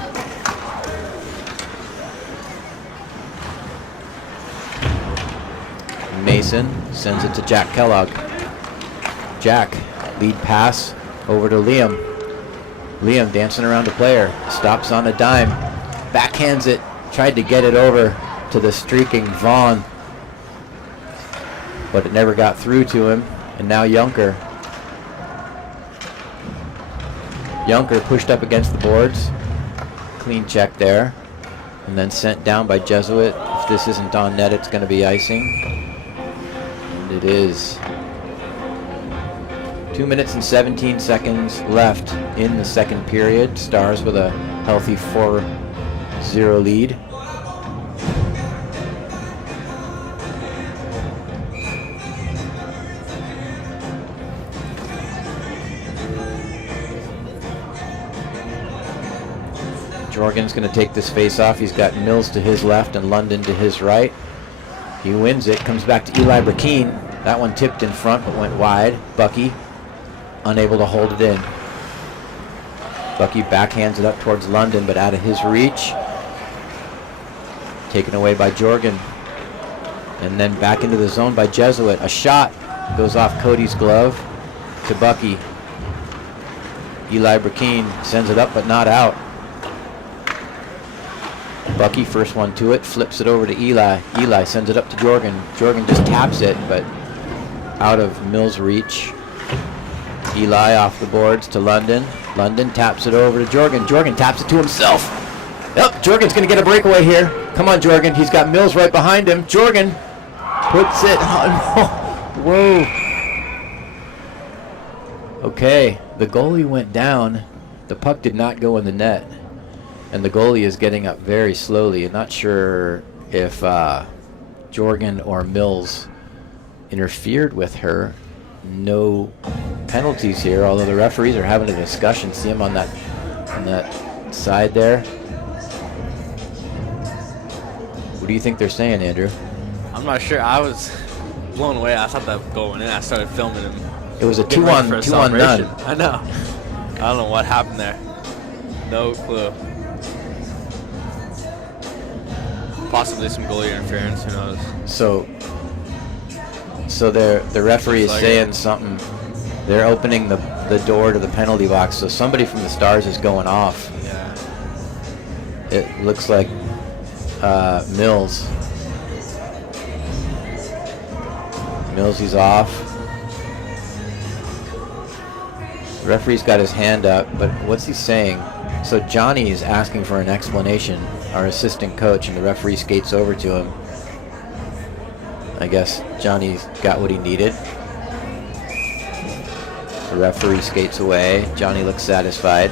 Mason sends it to Jack Kellogg. Jack, lead pass over to Liam. Liam dancing around a player. Stops on a dime. Backhands it. Tried to get it over to the streaking Vaughn, but it never got through to him. And now Junker. Junker pushed up against the boards. Clean check there. And then sent down by Jesuit. If this isn't on net, it's going to be icing. And it is. 2 minutes and 17 seconds left in the second period. Stars with a healthy 4-0 lead. Jorgen's going to take this face off. He's got Mills to his left and London to his right. He wins it. Comes back to Eli Brakeen. That one tipped in front but went wide. Bucky unable to hold it in. Bucky backhands it up towards London, but out of his reach. Taken away by Jorgen. And then back into the zone by Jesuit. A shot goes off Cody's glove to Bucky. Eli Brakeen sends it up but not out. Bucky, first one to it, flips it over to Eli. Eli sends it up to Jorgen. Jorgen just taps it, but out of Mills' reach. Eli off the boards to London. London taps it over to Jorgen. Jorgen taps it to himself. Yep, Jorgen's going to get a breakaway here. Come on, Jorgen. He's got Mills right behind him. Jorgen puts it on. Whoa. Okay, the goalie went down. The puck did not go in the net. And the goalie is getting up very slowly. I'm not sure if Jorgen or Mills interfered with her. No penalties here, although the referees are having a discussion. See him on that side there. What do you think they're saying, Andrew? I'm not sure. I was blown away. I thought that was going in. I started filming him. It was a 2-on none. I know. I don't know what happened there. No clue. Possibly some goalie interference. Who knows? So the referee is saying something. They're opening the door to the penalty box. So somebody from the Stars is going off. Yeah. It looks like Mills. Mills, he's off. The referee's got his hand up, but what's he saying? So Johnny is asking for an explanation, our assistant coach, and the referee skates over to him. I guess Johnny's got what he needed. The referee skates away. Johnny looks satisfied.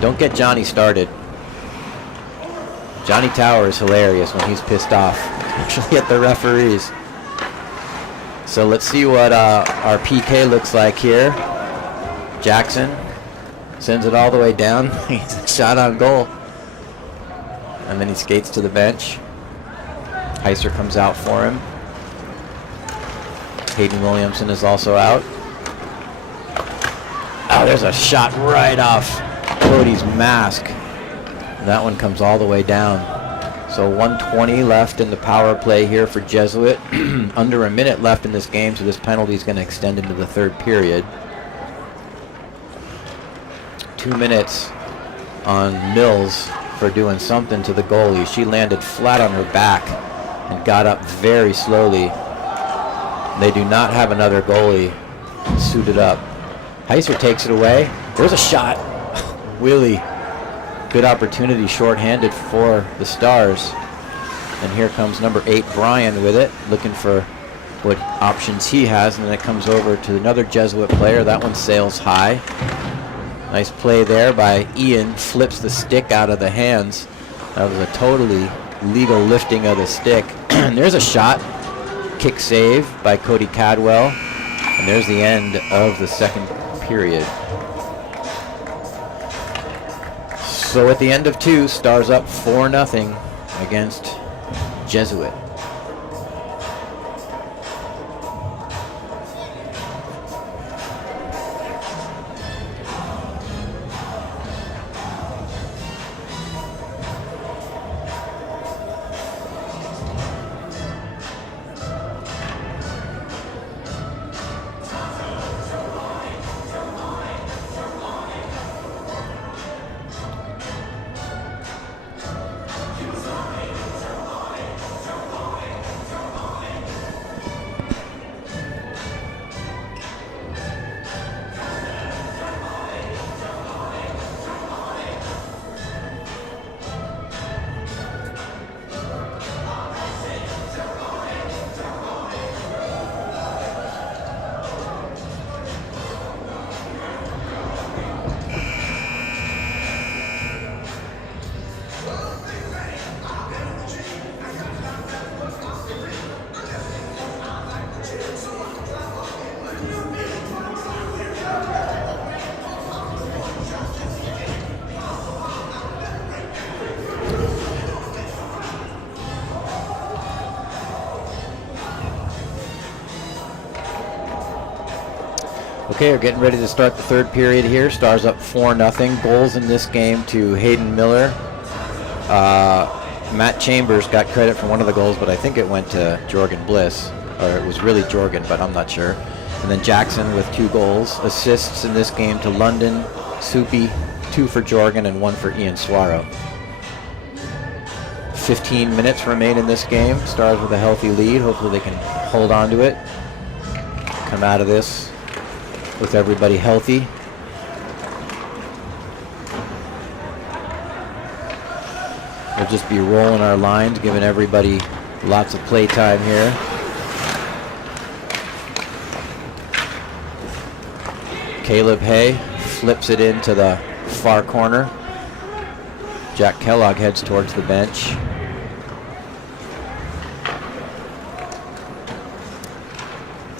Don't get Johnny started. Johnny Tower is hilarious when he's pissed off, especially at the referees. So let's see what our PK looks like here. Jackson sends it all the way down. He's a shot on goal. And then he skates to the bench. Heiser comes out for him. Hayden Williamson is also out. Oh, there's a shot right off Cody's mask. That one comes all the way down. So 1:20 left in the power play here for Jesuit. Under a minute left in this game, so this penalty is going to extend into the third period. 2 minutes on Mills for doing something to the goalie. She landed flat on her back and got up very slowly. They do not have another goalie suited up. Heiser takes it away. There's a shot. Wheelie. Good opportunity shorthanded for the Stars. And here comes number 8, Brian, with it, looking for what options he has. And then it comes over to another Jesuit player. That one sails high. Nice play there by Ian. Flips the stick out of the hands. That was a totally legal lifting of the stick. And there's a shot. Kick save by Cody Cadwell. And there's the end of the second period. So at the end of 2, Stars up 4-0 against Jesuit. Okay, we're getting ready to start the third period here. Stars up 4-0. Goals in this game to Hayden Miller. Matt Chambers got credit for one of the goals, but I think it went to Jorgen Bliss. Or it was really Jorgen, but I'm not sure. And then Jackson with 2 goals. Assists in this game to London, Soupy, 2 for Jorgen and 1 for Ian Swaro. 15 minutes remain in this game. Stars with a healthy lead. Hopefully they can hold on to it. Come out of this with everybody healthy. We'll just be rolling our lines, giving everybody lots of play time here. Caleb Hay flips it into the far corner. Jack Kellogg heads towards the bench.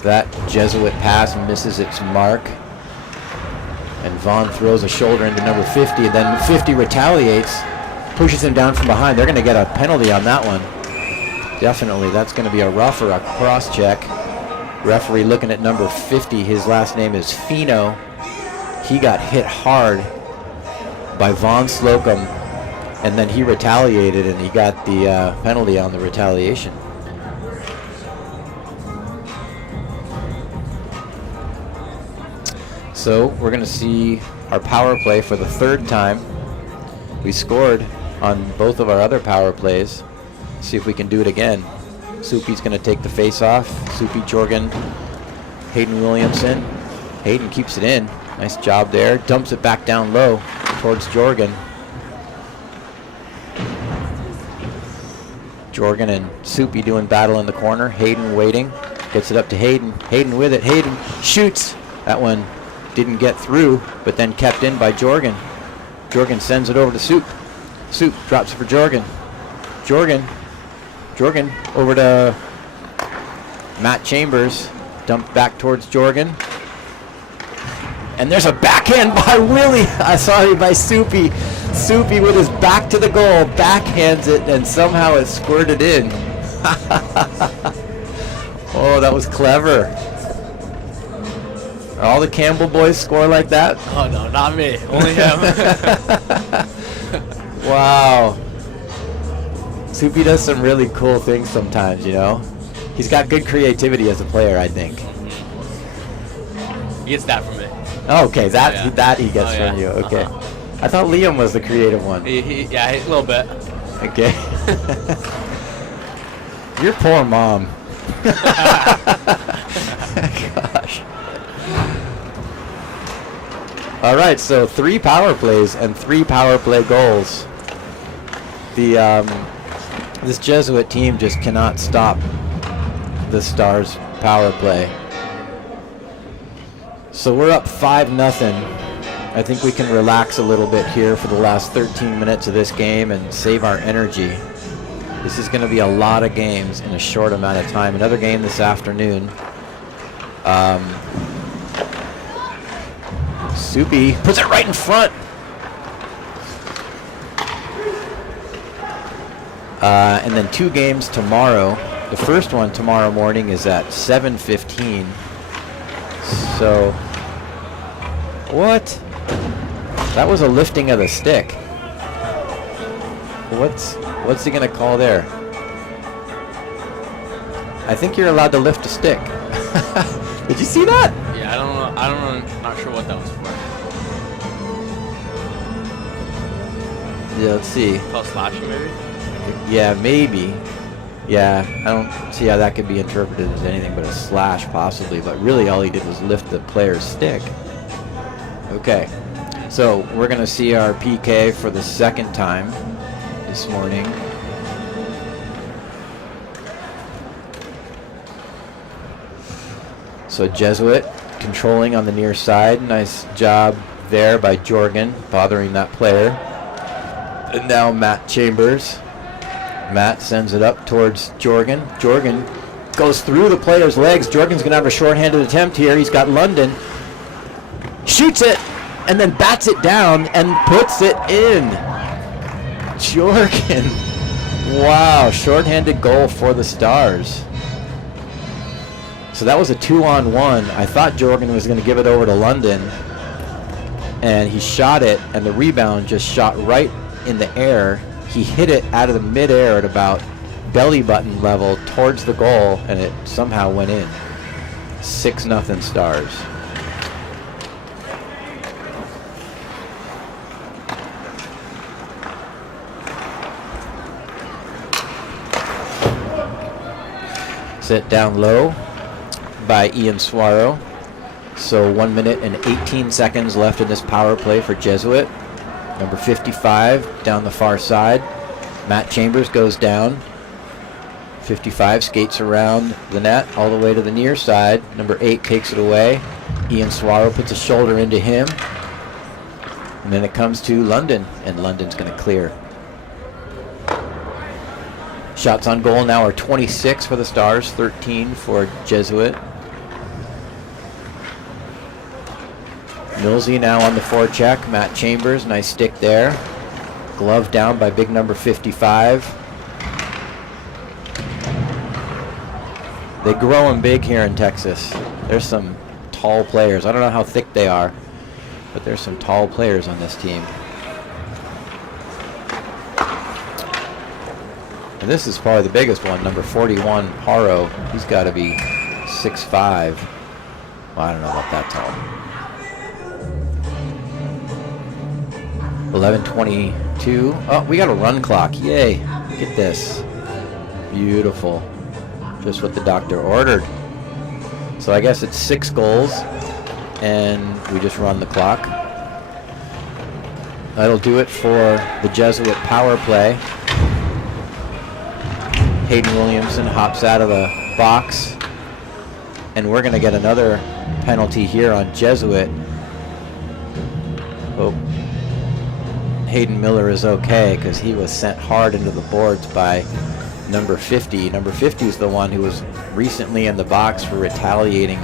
That Jesuit pass misses its mark. And Vaughn throws a shoulder into number 50, and then 50 retaliates, pushes him down from behind. They're going to get a penalty on that one. Definitely, that's going to be a rough or a cross check. Referee looking at number 50. His last name is Fino. He got hit hard by Vaughn Slocum, and then he retaliated, and he got the penalty on the retaliation. So we're going to see our power play for the 3rd time. We scored on both of our other power plays. See if we can do it again. Soupy's going to take the face off. Soupy, Jorgen, Hayden Williamson. Hayden keeps it in. Nice job there. Dumps it back down low towards Jorgen. Jorgen and Soupy doing battle in the corner. Hayden waiting. Gets it up to Hayden. Hayden with it. Hayden shoots. That one didn't get through, but then kept in by Jorgen. Jorgen sends it over to Soup. Soup drops it for Jorgen. Jorgen over to Matt Chambers. Dumped back towards Jorgen. And there's a backhand by Willie. Sorry, by Soupy. Soupy with his back to the goal, backhands it, and somehow it squirted in. Oh, that was clever. All the Campbell boys score like that? Oh, no, not me. Only him. Wow. Soupy does some really cool things sometimes, you know? He's got good creativity as a player, I think. He gets that from me. Oh, okay, that he gets from you. Okay. I thought Liam was the creative one. Yeah, a little bit. Okay. Your poor mom. Gosh. All right, so 3 power plays and 3 power play goals. This Jesuit team just cannot stop the Stars power play. So we're up 5-0. I think we can relax a little bit here for the last 13 minutes of this game and save our energy. This is going to be a lot of games in a short amount of time. Another game this afternoon. Soupy puts it right in front. And then 2 games tomorrow. The first one tomorrow morning is at 7:15. So, what? That was a lifting of the stick. What's he gonna call there? I think you're allowed to lift a stick. Did you see that? Yeah, I don't know. Not sure what that was for. Yeah, let's see. Call slashing, maybe? Yeah, maybe. Yeah, I don't see how that could be interpreted as anything but a slash, possibly. But really, all he did was lift the player's stick. Okay, so we're going to see our PK for the 2nd time this morning. So Jesuit controlling on the near side. Nice job there by Jorgen, bothering that player. And now Matt Chambers. Matt sends it up towards Jorgen. Jorgen goes through the player's legs. Jorgen's going to have a shorthanded attempt here. He's got London. Shoots it and then bats it down and puts it in. Jorgen. Wow, shorthanded goal for the Stars. So that was a 2-on-1. I thought Jorgen was going to give it over to London, and he shot it, and the rebound just shot right in the air. He hit it out of the midair at about belly button level towards the goal, and it somehow went in. 6-0 Stars. Set down low by Ian Swaro. So 1 minute and 18 seconds left in this power play for Jesuit. Number 55 down the far side. Matt Chambers goes down. 55 skates around the net all the way to the near side. Number 8 takes it away. Ian Swaro puts a shoulder into him. And then it comes to London, and London's going to clear. Shots on goal now are 26 for the Stars, 13 for Jesuit. Millsy now on the forecheck. Matt Chambers, nice stick there. Glove down by big number 55. They grow them big here in Texas. There's some tall players. I don't know how thick they are, but there's some tall players on this team. And this is probably the biggest one, number 41, Haro. He's got to be 6'5". Well, I don't know about that tall. 11:22. Oh, we got a run clock. Yay. Look at this. Beautiful. Just what the doctor ordered. So I guess it's 6 goals, and we just run the clock. That'll do it for the Jesuit power play. Hayden Williamson hops out of the box, and we're going to get another penalty here on Jesuit. Oh, Hayden Miller is okay because he was sent hard into the boards by number 50. Number 50 is the one who was recently in the box for retaliating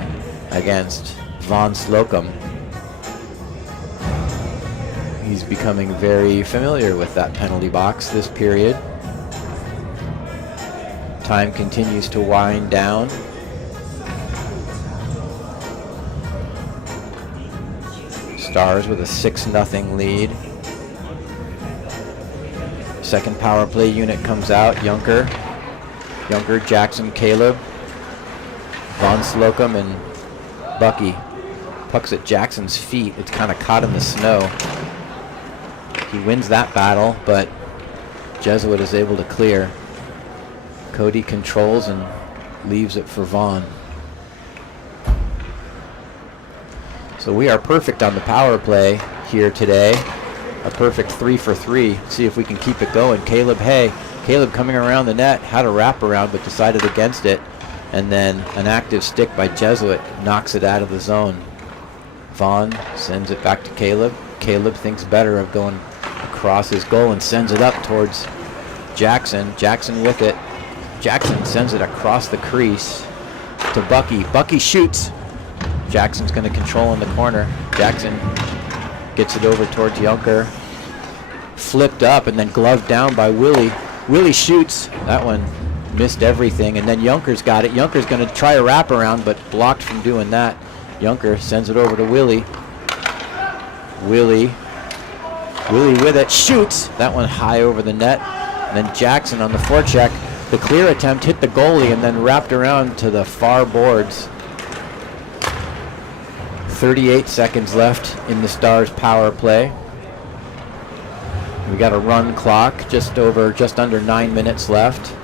against Von Slocum. He's becoming very familiar with that penalty box this period. Time continues to wind down. Stars with a 6-0 lead. Second power play unit comes out. Junker, Jackson, Caleb, Von Slocum, and Bucky. Puck's at Jackson's feet. It's kind of caught in the snow. He wins that battle, but Jesuit is able to clear. Cody controls and leaves it for Vaughn. So we are perfect on the power play here today. A perfect 3 for 3. See if we can keep it going. Caleb coming around the net, had a wraparound but decided against it. And then an active stick by Jesuit knocks it out of the zone. Vaughn sends it back to Caleb. Caleb thinks better of going across his goal and sends it up towards Jackson. Jackson with it. Jackson sends it across the crease to Bucky. Bucky shoots. Jackson's going to control in the corner. Jackson gets it over towards Junker. Flipped up and then gloved down by Willie. Willie shoots. That one missed everything. And then Junker's got it. Junker's going to try a wraparound, but blocked from doing that. Junker sends it over to Willie. Willie with it. Shoots. That one high over the net. And then Jackson on the forecheck. The clear attempt hit the goalie and then wrapped around to the far boards. 38 seconds left in the Stars power play. We got a run clock, just under 9 minutes left.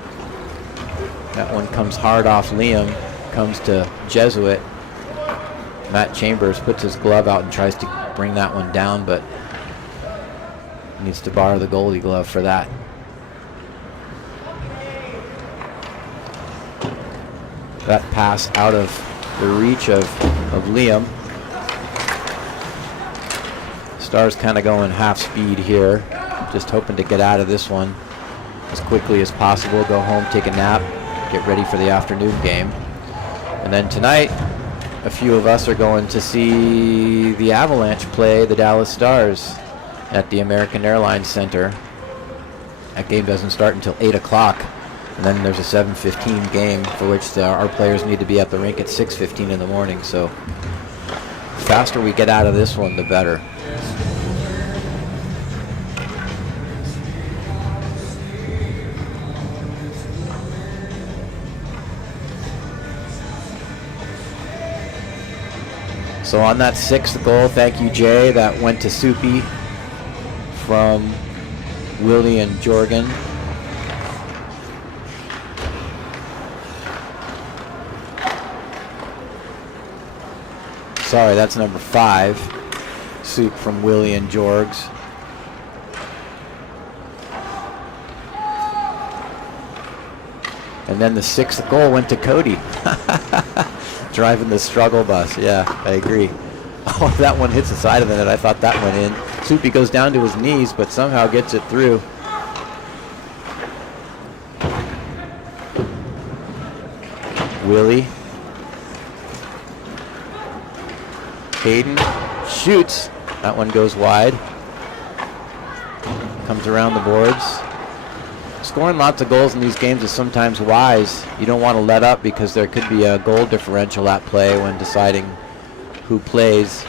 That one comes hard off Liam, comes to Jesuit. Matt Chambers puts his glove out and tries to bring that one down, but needs to borrow the goalie glove for that. That pass out of the reach of Liam. Stars kind of going half speed here, just hoping to get out of this one as quickly as possible, go home, take a nap, get ready for the afternoon game. And then tonight, a few of us are going to see the Avalanche play the Dallas Stars at the American Airlines Center. That game doesn't start until 8 o'clock. And then there's a 7:15 game for which our players need to be at the rink at 6:15 in the morning. So the faster we get out of this one, the better. So on that 6th goal, thank you, Jay, that went to Soupy from Willie and Jorgen. Sorry, that's number 5. Soup from Willie and Jorgs. And then the 6th goal went to Cody. Driving the struggle bus. Yeah, I agree. Oh, that one hits the side of the net. I thought that went in. Soupy goes down to his knees, but somehow gets it through. Willie. Hayden shoots. That one goes wide. Comes around the boards. Scoring lots of goals in these games is sometimes wise. You don't want to let up because there could be a goal differential at play when deciding who plays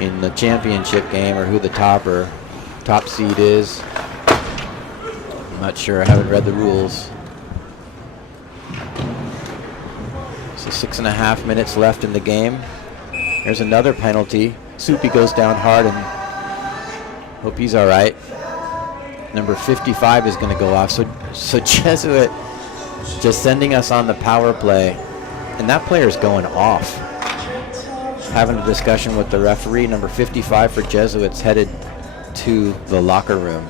in the championship game or who the top seed is. I'm not sure. I haven't read the rules. So 6.5 minutes left in the game. There's another penalty. Soupy goes down hard and hope he's all right. Number 55 is going to go off. So Jesuit just sending us on the power play. And that player's going off. Having a discussion with the referee. Number 55 for Jesuit's headed to the locker room.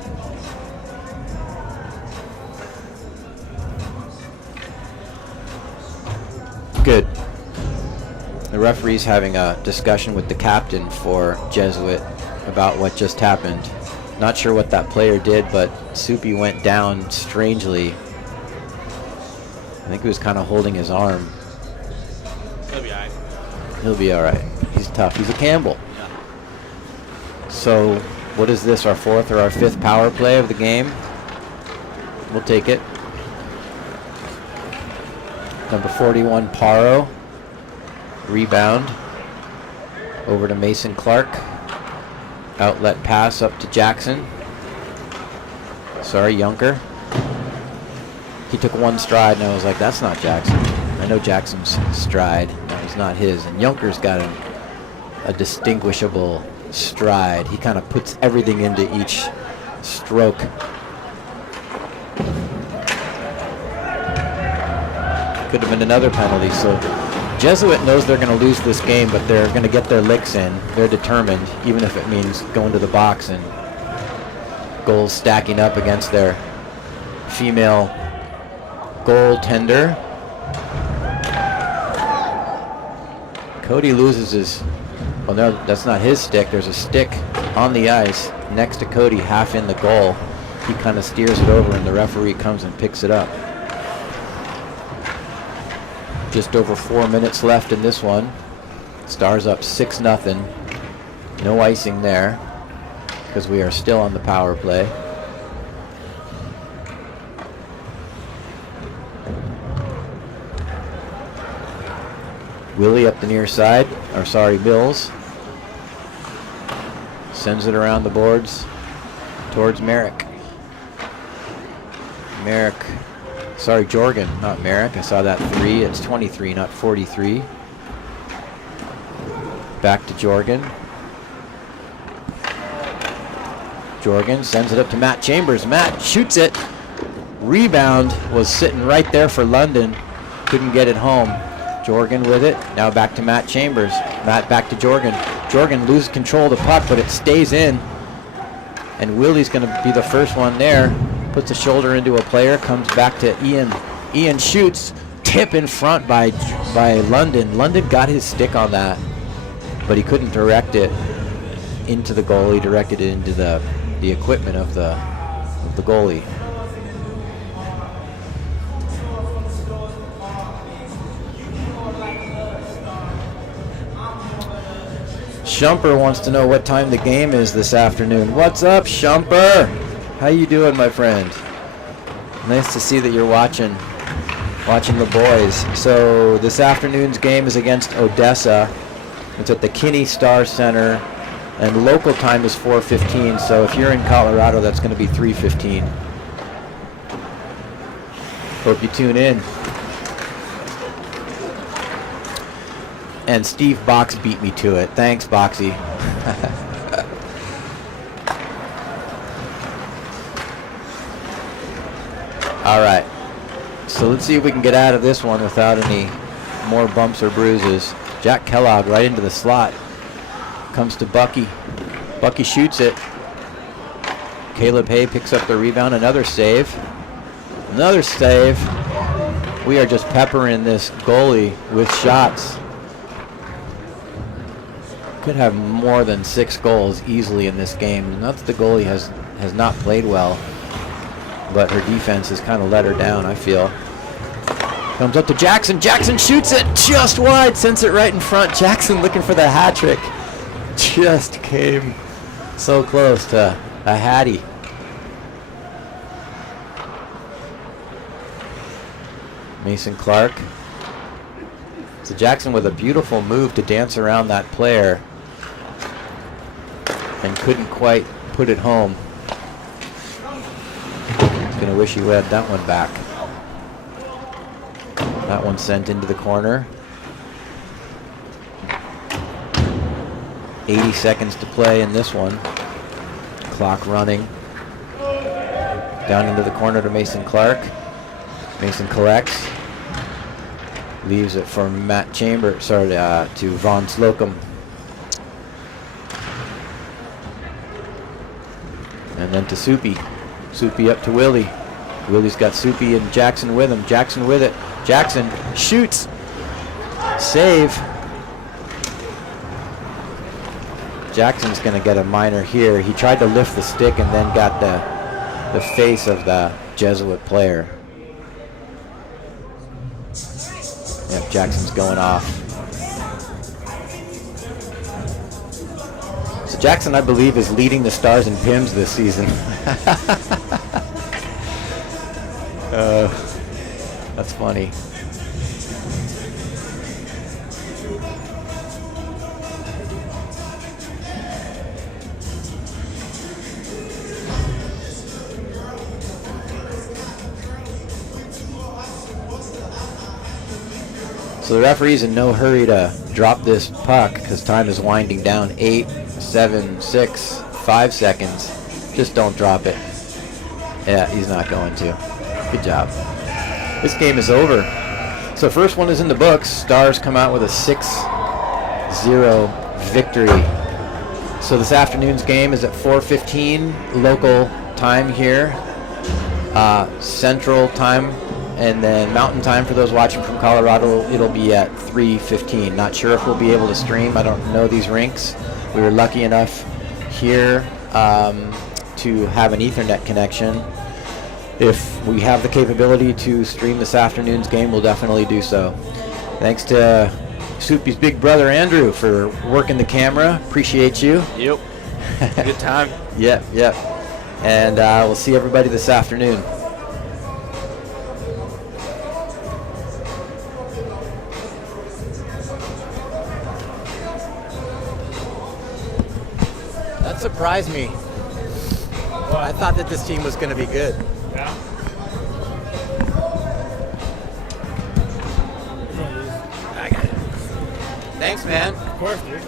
Good. The referee's having a discussion with the captain for Jesuit about what just happened. Not sure what that player did, but Soupy went down strangely. I think he was kind of holding his arm. He'll be all right. He'll be all right. He's tough. He's a Campbell. Yeah. So what is this, our 4th or our 5th power play of the game? We'll take it. Number 41, Paro. Rebound. Over to Mason Clark. Outlet pass up to Jackson. Sorry, Junker. He took one stride and I was like, that's not Jackson. I know Jackson's stride. That was not his. And Junker's got a distinguishable stride. He kind of puts everything into each stroke. Could have been another penalty. So Jesuit knows they're going to lose this game, but they're going to get their licks in. They're determined, even if it means going to the box and goals stacking up against their female goaltender. Cody loses his, well, no, that's not his stick. There's a stick on the ice next to Cody, half in the goal. He kind of steers it over, and the referee comes and picks it up. Just over 4 minutes left in this one. Stars up 6-0. No icing there because we are still on the power play. Willie up the near side, or sorry, Mills. Sends it around the boards towards Merrick. Merrick. Sorry, Jorgen, not Merrick. I saw that 3. It's 23, not 43. Back to Jorgen. Jorgen sends it up to Matt Chambers. Matt shoots it. Rebound was sitting right there for London. Couldn't get it home. Jorgen with it. Now back to Matt Chambers. Matt back to Jorgen. Jorgen loses control of the puck, but it stays in. And Willie's going to be the first one there. Puts a shoulder into a player, comes back to Ian. Ian shoots, tip in front by London. London got his stick on that, but he couldn't direct it into the goal. He directed it into the equipment of the goalie. Shumper wants to know what time the game is this afternoon. What's up, Shumper? How you doing, my friend? Nice to see that you're watching the boys. So this afternoon's game is against Odessa. It's at the Kinney Star Center, and local time is 4:15. So if you're in Colorado, that's going to be 3:15. Hope you tune in. And Steve Box beat me to it. Thanks, Boxy. All right. So let's see if we can get out of this one without any more bumps or bruises. Jack Kellogg right into the slot. Comes to Bucky. Bucky shoots it. Caleb Hay picks up the rebound. Another save. Another save. We are just peppering this goalie with shots. Could have more than 6 goals easily in this game. Not that the goalie has not played well, but her defense has kind of let her down, I feel. Comes up to Jackson. Jackson shoots it just wide, sends it right in front. Jackson looking for the hat trick. Just came so close to a hattie. Mason Clark. So Jackson with a beautiful move to dance around that player and couldn't quite put it home. Gonna wish he had that one back. That one sent into the corner. 80 seconds to play in this one. Clock running. Down into the corner to Mason Clark. Mason collects. Leaves it for Matt Chambers, to Von Slocum. And then to Soupy. Soupy up to Willie. Willie's got Soupy and Jackson with him. Jackson with it. Jackson shoots. Save. Jackson's going to get a minor here. He tried to lift the stick and then got the face of the Jesuit player. Yep, Jackson's going off. So Jackson, I believe, is leading the Stars in PIMS this season. That's funny. So the referee's in no hurry to drop this puck because time is winding down. 8, 7, 6, 5 seconds. Just don't drop it. Yeah, he's not going to. Good job. This game is over. So first one is in the books. Stars come out with a 6-0 victory. So this afternoon's game is at 4:15 local time here. Central time. And then Mountain Time for those watching from Colorado, it'll be at 3:15. Not sure if we'll be able to stream. I don't know these rinks. We were lucky enough here to have an Ethernet connection. If we have the capability to stream this afternoon's game, we'll definitely do so. Thanks to Soupy's big brother Andrew for working the camera. Appreciate you. Yep. Good time. Yep. And we'll see everybody this afternoon. That surprised me. Well, I thought that this team was going to be good. Yeah. I got it. Thanks, man. Of course, dude.